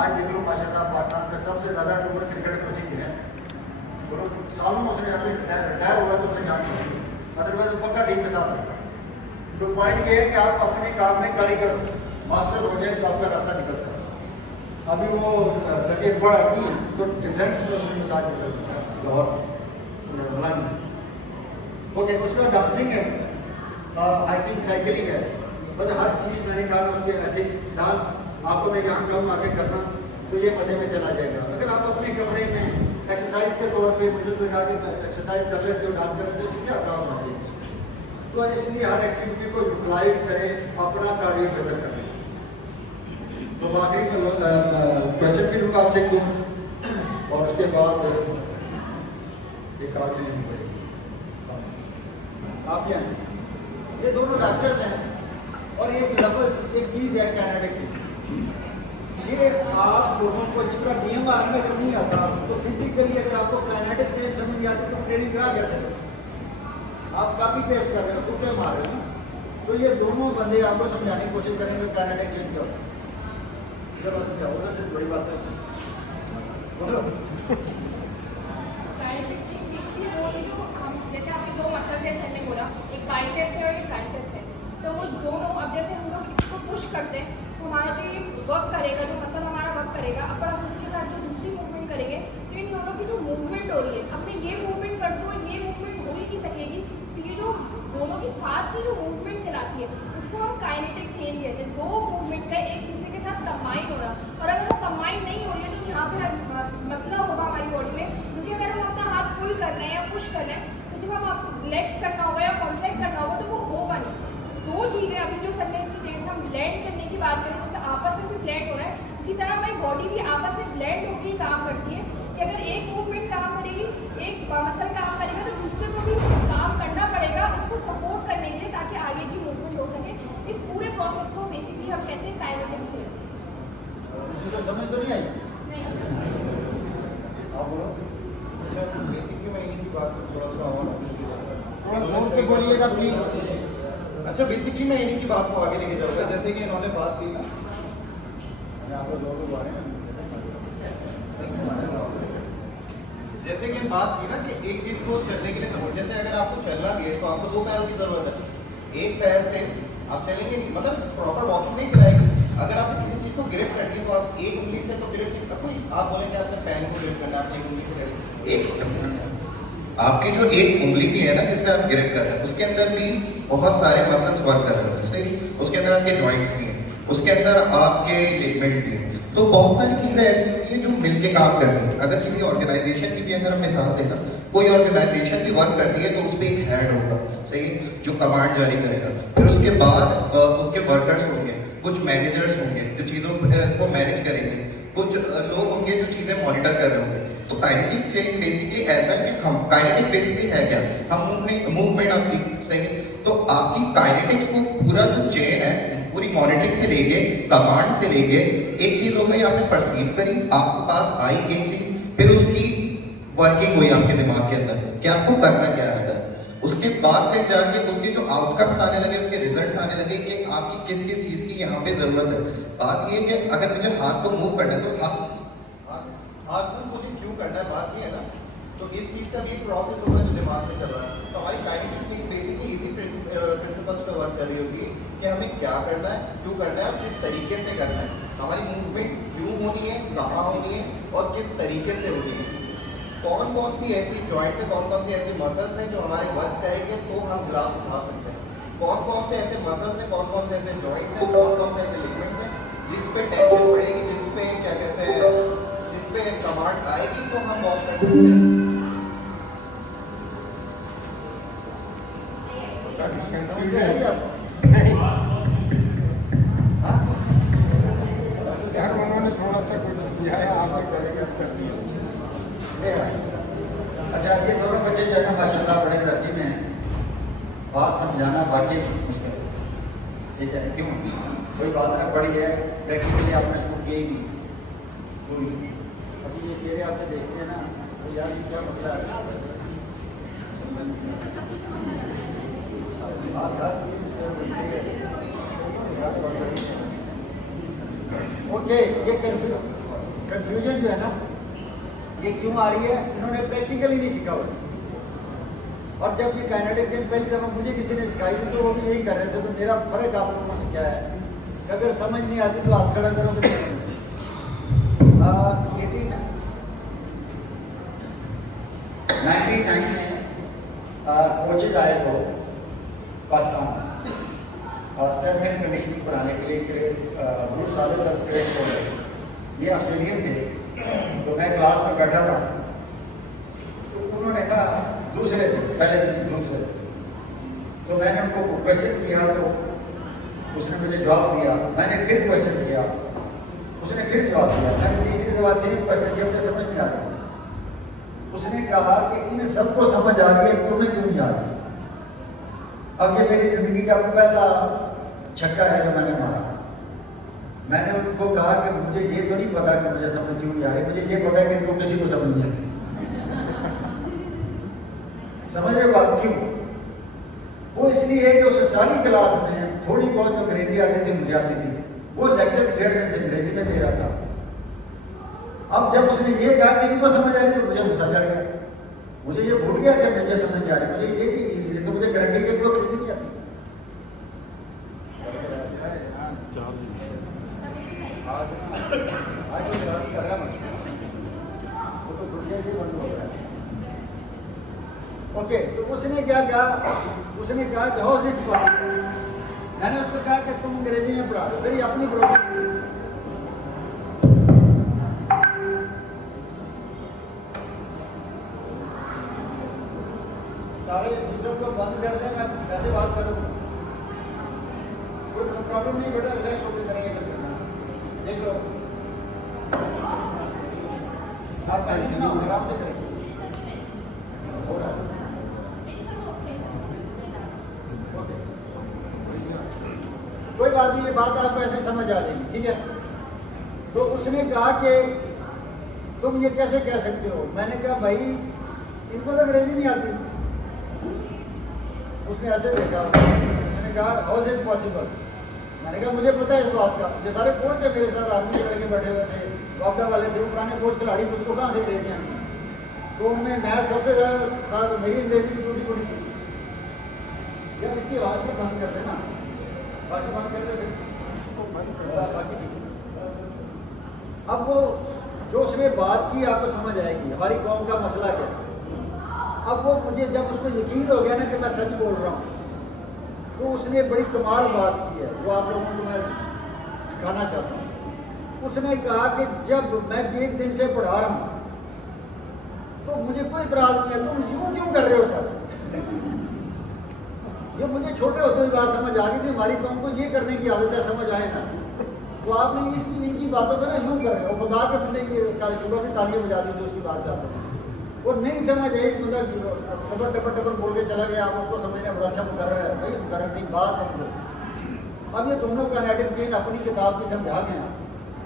आज देख लो माशाल्लाह पाकिस्तान में सबसे ज़्यादा टूर क्रिकेट को सीखे हैं। बोलो सालों में उसने अभी रिटायर हुआ तो उससे जान नहीं, अदरवाइज वो पक्का टीम के साथ रहता। तो पॉइंट ये है कि आप अपने काम में कारीगर मास्टर हो जाए तो आपका रास्ता निकलता है। अभी वो सर्किट बड़ा है तो डिफेंस में उसने मसाज सेंटर किया लाहौर में। ओके, उसका डांसिंग है, हाइकिंग, साइकिलिंग है, मतलब हर चीज़ मैंने कहा ना उसके एथिक्स। डांस आपको मैं यहाँ कहूँ आगे करना तो ये मज़े में चला जाएगा। अगर आप अपने कमरे में एक्सरसाइज के तौर पे मुझे तो कहा कि एक्सरसाइज कर लेते हो, डांस कर लेते हो, उससे क्या खराब होना चाहिए। तो इसलिए हर एक्टिविटी को यूटिलाइज करें, अपना कार्डियो बेहतर करें। तो आखिरी क्वेश्चन भी लूँगा आपसे दूँ और उसके बाद एक कार्ड भी लेनी पड़ेगी। आप यहाँ ये दोनों डॉक्टर्स हैं और एक लफ्ज़ एक चीज़ है कैनेडिक की। ये आप लोगों को जिस तरह BMR में जब नहीं आता तो फिजिकली अगर आपको काइनेटिक चेंज समझ नहीं आती तो ट्रेनिंग करा कैसे? आप कापी पेस्ट कर रहे हो तो क्या मार रहे हो? तो ये दोनों बंदे आपको समझाने की कोशिश करेंगे काइनेटिक चेंज क्या होता है। चलो समझाओ, उधर से बड़ी बात है बोलो। काइनेटिक चेंज बेसिकली वो है जो हम जैसे आपने दो मसल जैसे हमने बोला, एक बाइसेप्स है और एक ट्राइसेप्स है, तो वो दोनों अब जैसे हम लोग इसको पुश करते हैं तो हमारा जो ये वर्क करेगा, जो मसल हमारा वर्क करेगा, अब हम उसके साथ जो दूसरी मूवमेंट करेंगे तो इन दोनों की जो मूवमेंट हो रही है, अब मैं ये मूवमेंट करती हूँ ये मूवमेंट हो ही नहीं सकेगी। तो ये जो दोनों की साथ की जो मूवमेंट कहलाती है उसको हम काइनेटिक चेंज कहते हैं। दो मूवमेंट का एक दूसरे के साथ कंबाइन हो रहा, और अगर वो कंबाइन नहीं हो रही है तो यहाँ पे मसला होगा हमारी बॉडी में, क्योंकि अगर हम अपना हाथ पुल कर रहे हैं या पुश कर रहे हैं तो जब हम आपको रिलैक्स करना होगा या कॉन्ट्रैक्ट करना होगा तो वो होगा नहीं। दो चीज़ें अभी जो सर ने इतनी देर से हम ब्लेंड करने की बात करें, जैसे आपस में भी ब्लेंड हो रहा है, इसी तरह हमारी बॉडी भी आपस में ब्लेंड होकर ही काम करती है कि अगर एक मूवमेंट काम करेगी, एक मसल काम करेगा तो दूसरे को भी काम करना पड़ेगा उसको सपोर्ट करने के लिए, ताकि आगे की मूवमेंट हो सके। इस पूरे प्रोसेस को बेसिकली हम कहते हैं काइनेटिक चेंज। समझ तो नहीं आई? आप बोलो। अच्छा, बेसिकली मैं इन्हीं की बात को थोड़ा सा और थोड़ा जोर से बोलिएगा प्लीज। अच्छा, बेसिकली मैं इन्हीं की बात को आगे लेके जाऊँगा। जैसे कि इन्होंने बात की ना, आप लोग दो लोग आ रहे हैं, जैसे कि बात की ना कि एक चीज़ को चलने के लिए सपोर्ट, जैसे अगर आपको चलना भी है तो आपको दो पैरों की ज़रूरत है। एक पैर से आप चलेंगे नहीं, मतलब प्रॉपर वॉकिंग नहीं कराएगी। अगर आपने किसी चीज़ को ग्रिप करनी है तो आप एक उंगली से तो ग्रिप नहीं कर, कोई आप बोलेंगे आपने पेन को ग्रिप करना है, आप एक उंगली से करेंगे। एक आपकी जो एक उंगली भी है ना जिससे आप ग्रिप कर रहे हैं, उसके अंदर भी बहुत सारे मसल्स वर्क कर रहे हैं, सही। उसके अंदर आपके जॉइंट्स भी हैं, उसके अंदर आपके लिगमेंट भी हैं। तो बहुत सारी चीज़ें ऐसी होती हैं जो मिलके काम करती हैं। अगर किसी ऑर्गेनाइजेशन की भी अगर हम मिसाल देना, कोई ऑर्गेनाइजेशन भी वर्क करती है तो उस पर एक हेड होगा, सही, जो कमांड जारी करेगा। फिर उसके बाद उसके वर्कर्स होंगे, कुछ मैनेजर्स होंगे जो चीज़ों को मैनेज करेंगे, कुछ लोग होंगे जो चीज़ें मॉनिटर कर रहे होंगे। तो काइनेटिक चेंज बेसिकली ऐसा है कि हम काइनेटिक बेसिकली है क्या, हम मूवमेंट आपकी, सही। तो आपकी काइनेटिक्स को पूरा जो चेन है, पूरी मॉनिटरिंग से लेके कमांड से लेके, एक चीज़ हो गई आपने परसीव करी, आपके पास आई एक चीज़, फिर उसकी वर्किंग हुई आपके दिमाग के अंदर कि आपको करना क्या है। उसके बाद फिर जाके उसके जो आउटकम्स आने लगे, उसके रिजल्ट्स आने लगे कि आपकी किस किस चीज़ की यहाँ पे ज़रूरत है। बात ये है कि अगर मुझे हाथ को मूव करना है तो हाथ को मुझे क्यों करना है, बात ये है ना। तो इस चीज़ का भी एक प्रोसेस होगा जो दिमाग में चल रहा है। तो हमारी काइनेटिक चेंज बेसिकली इसी प्रिंसिपल्स पे वर्क कर रही होगी कि हमें क्या करना है, क्यों करना है और किस तरीके से करना है। हमारी मूवमेंट क्यों होनी है, कहाँ होनी है और किस तरीके से होनी है। कौन कौन सी ऐसी जॉइंट्स है, कौन कौन सी ऐसी मसल्स हैं जो हमारे वर्क करेंगे तो हम ग्लास उठा सकते हैं। कौन कौन से ऐसे मसल्स हैं, कौन कौन से ऐसे जॉइंट्स हैं, कौन कौन से ऐसे लिगमेंट्स हैं जिस पे टेंशन पड़ेगी, जिस पे क्या कहते हैं, जिस पे कमांड आएगी तो हम वॉक कर सकते हैं। यार उन्होंने थोड़ा सा कुछ समझाया, आपने प्रोग्रेस कर दिया। अच्छा, ये दोनों बच्चे जो है ना माशाल्लाह बड़े दर्जे में हैं। बात समझाना वाकई मुश्किल है, ठीक है। क्यों? कोई बात ना पड़ी है, प्रैक्टिकली आपने इसको किया ही नहीं। अभी ये चेहरे आपने देखते हैं ना, तो यार ये क्या मसला है। आप ओके, ये कंफ्यूजन जो है ना, ये क्यों आ रही है? इन्होंने प्रैक्टिकली नहीं सीखा हुआ। और जब ये काइनेटिक गेम पहली दफ़ा मुझे किसी ने सिखाई थी तो वो भी यही कर रहे थे। तो मेरा फ़र्क आप लोगों से क्या है? अगर समझ नहीं आती तो हाथ खड़ा करो। 99 में कोचेज आए तो पाकिस्तान स्ट्रेंथ एंड कंडीशनिंग पढ़ाने के लिए ब्रूस हारिस और क्रिस पोलर, ये ऑस्ट्रेलियन थे। तो मैं क्लास में बैठा था, तो उन्होंने कहा दूसरे दिन, पहले दिन दूसरे दिन, तो मैंने उनको क्वेश्चन किया तो उसने मुझे जवाब दिया। मैंने फिर क्वेश्चन किया, उसने फिर जवाब दिया। मैंने तीसरी दफा सेम क्वेश्चन किया, मुझे समझ नहीं आ रहा था। उसने कहा कि इन सबको समझ आ रही है, तुम्हें क्यों नहीं आ रही? अब ये मेरी जिंदगी का पहला छक्का है जो मैंने मारा। मैंने उनको कहा कि मुझे ये तो नहीं पता कि मुझे समझ क्यों नहीं आ रही, मुझे ये पता है कि इनको किसी को समझ नहीं आती। समझ रहे बात क्यों? वो इसलिए है कि उसे सारी क्लास में थोड़ी बहुत जो अंग्रेजी आती थी मुझे आती थी, वो लेक्चर 1.5 दिन से अंग्रेजी में दे रहा था। अब जब उसने ये कहा कि इनको समझ आ रही तो मुझे गुस्सा चढ़ गया। मुझे ये भूल गया कि मुझे समझ नहीं आ रही, मुझे ये कि ये तो मुझे गारंटी के तो कुछ नहीं आती। ओके, तो उसने क्या कहा? उसने कहा कि हाउ इज इट पॉसिबल? मैंने उसको कहा कि तुम अंग्रेजी में पढ़ा रहे हो, मेरी अपनी प्रॉब्लम। सारे सिस्टम को बंद कर दें, मैं कैसे बात करूँ? कोई प्रॉब्लम नहीं बेटा, रिलैक्स होकर करेंगे। देख लो, आप पहले ना आराम से करेंगे। हो रहा है। कोई बात नहीं, ये बात आपको ऐसे समझ आ जाएगी, ठीक है? तो उसने कहा कि तुम ये कैसे कह सकते हो? मैंने कहा भाई इनको तो अंग्रेजी नहीं आती। उसने ऐसे देखा, मैंने कहा हाउ इज इट पॉसिबल? मैंने कहा मुझे पता है इस बात का, जो सारे कोच थे मेरे साथ, आर्मी के लड़के बैठे हुए थे, लॉकडाउन वाले थे, पुराने कोच खिलाड़ी, उसको कहाँ से अंग्रेजी आती? तो उनमें मैच सबसे ज़्यादा था, तो मेरी अंग्रेजी की टूटी थोड़ी थी। यार इसकी आवाज़ को बंद कर देना, बाकी बंद कर दे, बाकी ठीक। अब वो जो उसने बात की आपको समझ आएगी, हमारी कौम का मसला क्या है। अब वो मुझे जब उसको यकीन हो गया ना कि मैं सच बोल रहा हूँ, तो उसने बड़ी कमाल बात की है, वो आप लोगों को मैं सिखाना चाहता हूँ। उसने कहा कि जब मैं 1 दिन से पढ़ा रहा हूँ तो मुझे कोई इतराज़ नहीं है, तुम यूँ क्यों कर रहे हो सर? ये मुझे छोटे होते हुए बात समझ आ गई थी, हमारी कौम को ये करने की आदत है, समझ आए ना। तो आपने इनकी बातों पर ना यूँ कर रहे हो, खुदा के बंदे ये सुबह की तालियां बजा दी जो उसकी बात करते हैं, वो नहीं समझ आई। बंदा टपर बोल के चला गया, आप उसको समझना बड़ा अच्छा मुकर्रर है। भाई मुकर्रर नहीं, बात समझो। अब ये दोनों का काइनेटिक चेन अपनी किताब की समझा गए हैं,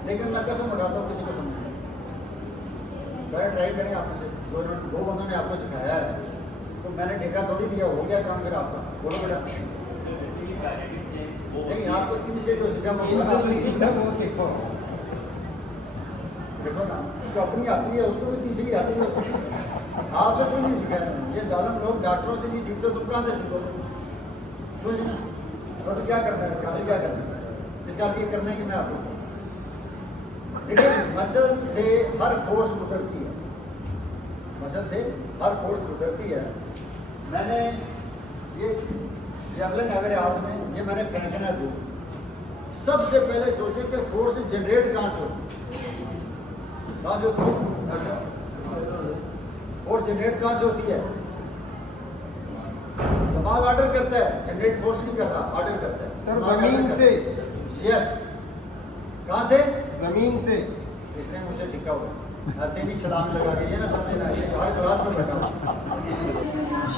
लेकिन मैं कसम उठाता हूँ किसी को समझ बड़ा ट्राई करें। आपने से दो बंदों ने आपको सिखाया है, तो मैंने ठेका थोड़ी लिया, हो गया काम फिर आपका। बोलो बेटा, नहीं आपको इनसे जो सीखा वो सीखो। देखो ना, उसको अपनी आती है, उसको भी तीसरी आती है, उसको आपसे कोई नहीं सीखा है। ये जालिम लोग डॉक्टरों से नहीं सीखते, तुम कहाँ से सीखोगे? तो क्या करना है इसका? क्या करना है इसका? ये करना है कि मैं आपको देखिए, मसल से हर फोर्स गुजरती है, मसल से हर फोर्स गुजरती है। मैंने ये जेवलिन है मेरे हाथ में, ये मैंने फेंकना है दूर। सबसे पहले सोचे कि फोर्स जनरेट कहाँ से होती है? कहाँ से होती है? फोर्स जनरेट कहाँ से होती है? दिमाग ऑर्डर करता है, जनरेट फोर्स नहीं कर रहा, ऑर्डर करता है। सर जमीन से। यस, कहाँ से? जमीन से। इसने मुझसे सीखा हुआ, ऐसे नहीं छलांग लगा के, ये ना समझना, ये हर क्लास में बैठा हुआ।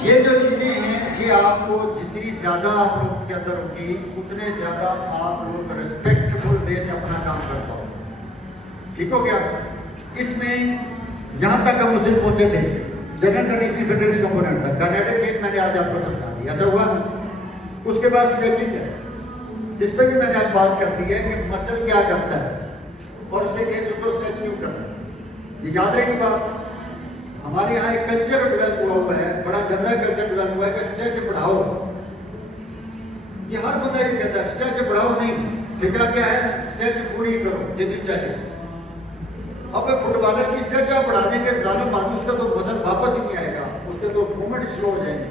ये जो चीज़ें हैं, ये आपको जितनी ज़्यादा आप लोगों के अंदर होगी, उतने ज़्यादा आप लोग रिस्पेक्टफुल वे से अपना काम कर पाओगे। ठीक हो गया? इसमें यहाँ तक हम उस दिन पहुँचे थे, जनरल कंडीशनिंग फिटनेस कंपोनेंट तक। काइनेटिक चेंज मैंने आज आपको समझा दिया, ऐसा हुआ ना? उसके बाद स्ट्रेचिंग है। इस पर भी मैंने आज बात कर दी है कि मसल क्या करता है और उसने केस उसको स्ट्रेच क्यों करना है। ये याद रहेगी बात। हमारे यहाँ एक कल्चर डेवलप हुआ है, बड़ा गंदा कल्चर डेवलप हुआ है कि स्ट्रेच बढ़ाओ। ये हर बंदा ये कहता है स्ट्रेच बढ़ाओ, नहीं, फिक्रा क्या है, स्ट्रेच पूरी करो जितनी चाहिए। अब फुटबॉलर की स्ट्रेच आप बढ़ा देंगे, जालिम आदमी, उसका तो मसल वापस ही नहीं आएगा, उसके तो मूवमेंट स्लो हो जाएंगे।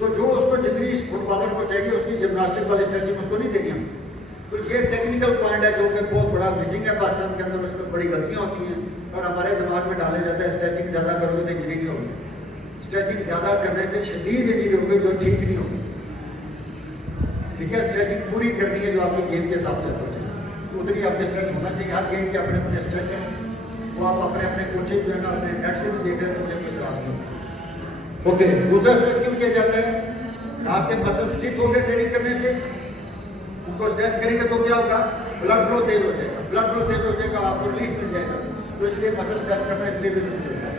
तो जो उसको जितनी फुटबॉलर को चाहिए उसकी जिम्नास्टिक वाली स्ट्रेचिंग उसको नहीं देंगे हम। तो ये टेक्निकल पॉइंट है जो कि बहुत बड़ा मिसिंग है पाकिस्तान के अंदर। उसमें बड़ी गलतियाँ होती हैं और हमारे दिमाग में डाले जाता है स्ट्रेचिंग ज़्यादा करोगे तो इंजरी नहीं होगी। स्ट्रेचिंग ज़्यादा करने से शदीद इंजरी होगी जो ठीक नहीं होगी। ठीक है, स्ट्रेचिंग पूरी करनी है जो आपके गेम के हिसाब से हो जाए, उतनी आपके स्ट्रेच होना चाहिए। हर गेम के अपने अपने स्ट्रेच हैं, वो आप अपने अपने कोचेज जो है ना अपने नेट से भी देख रहे हैं तो मुझे कोई खराब नहीं होता। ओके, दूसरा स्ट्रेच क्यों किया जाता है? आपके मसल स्टिफ हो गए ट्रेनिंग करने से, उनको स्ट्रेच करेंगे तो क्या होगा, ब्लड फ्लो तेज हो जाएगा। ब्लड फ्लो तेज हो जाएगा, आपको रिलीफ मिल जाएगा, तो इसलिए मसल स्ट्रेच करना इसलिए भी जरूरी होता है।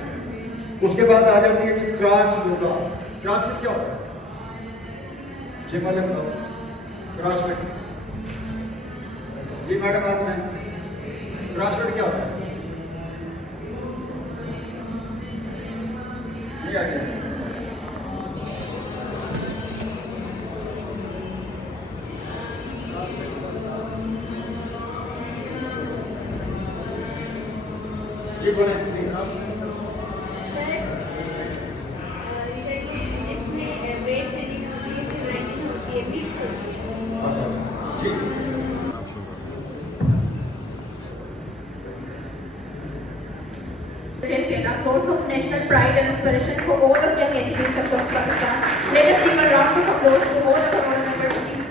उसके बाद आ जाती है जी क्रॉस योगा। क्रॉसफिट क्या होता है? जिम वाले बताओ क्रॉसफिट। जी मैडम आप बताएं क्रॉसफिट क्या होता है? नहीं आइडिया। जी बोले प्लीज। सर इसमें वेट ट्रेनिंग होती है, फिर रनिंग होती है, मिक्स होती है। जी Champion, a source of national pride and inspiration for all of young athletes across Pakistan. Let us give a round of applause to all of the board members and teams.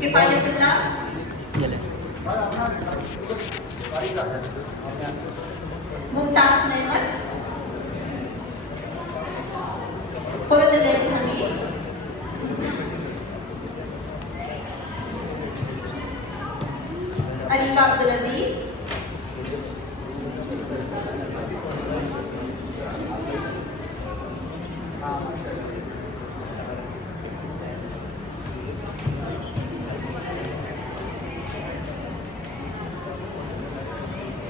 Kifayatullah, Mumtaz नेमत, खुर्द हमीद, अरीबा अब्दुल अजीज,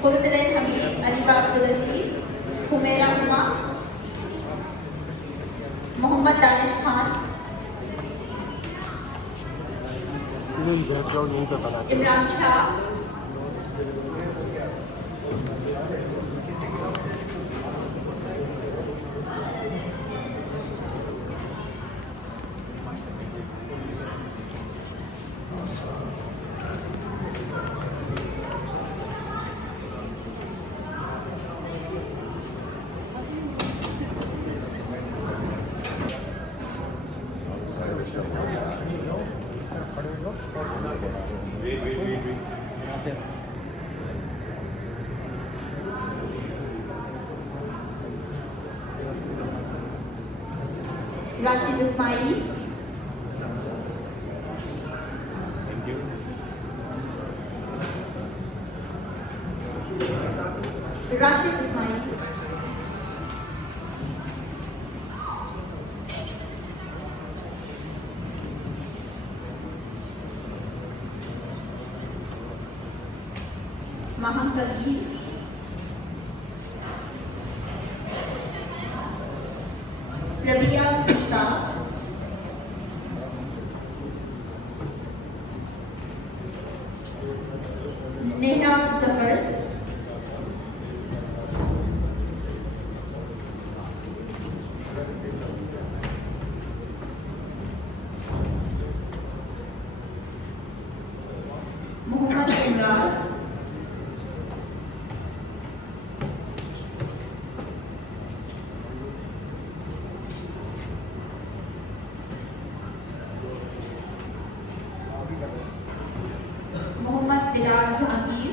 खुर्द हमीद, अरीबा अब्दुल अजीज, हुमेरा उमा, मोहम्मद दानिश खान, इमरान शाह, राशिद इस्माइल, राशिद इस्माइल, माहम सलीम, रबिया मुश्ताक, नेहा जफर, मोहम्मद इमराज, मोहम्मद बिलाल जहांगीर,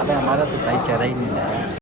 अबे हमारा तो सही चेहरा ही नहीं है।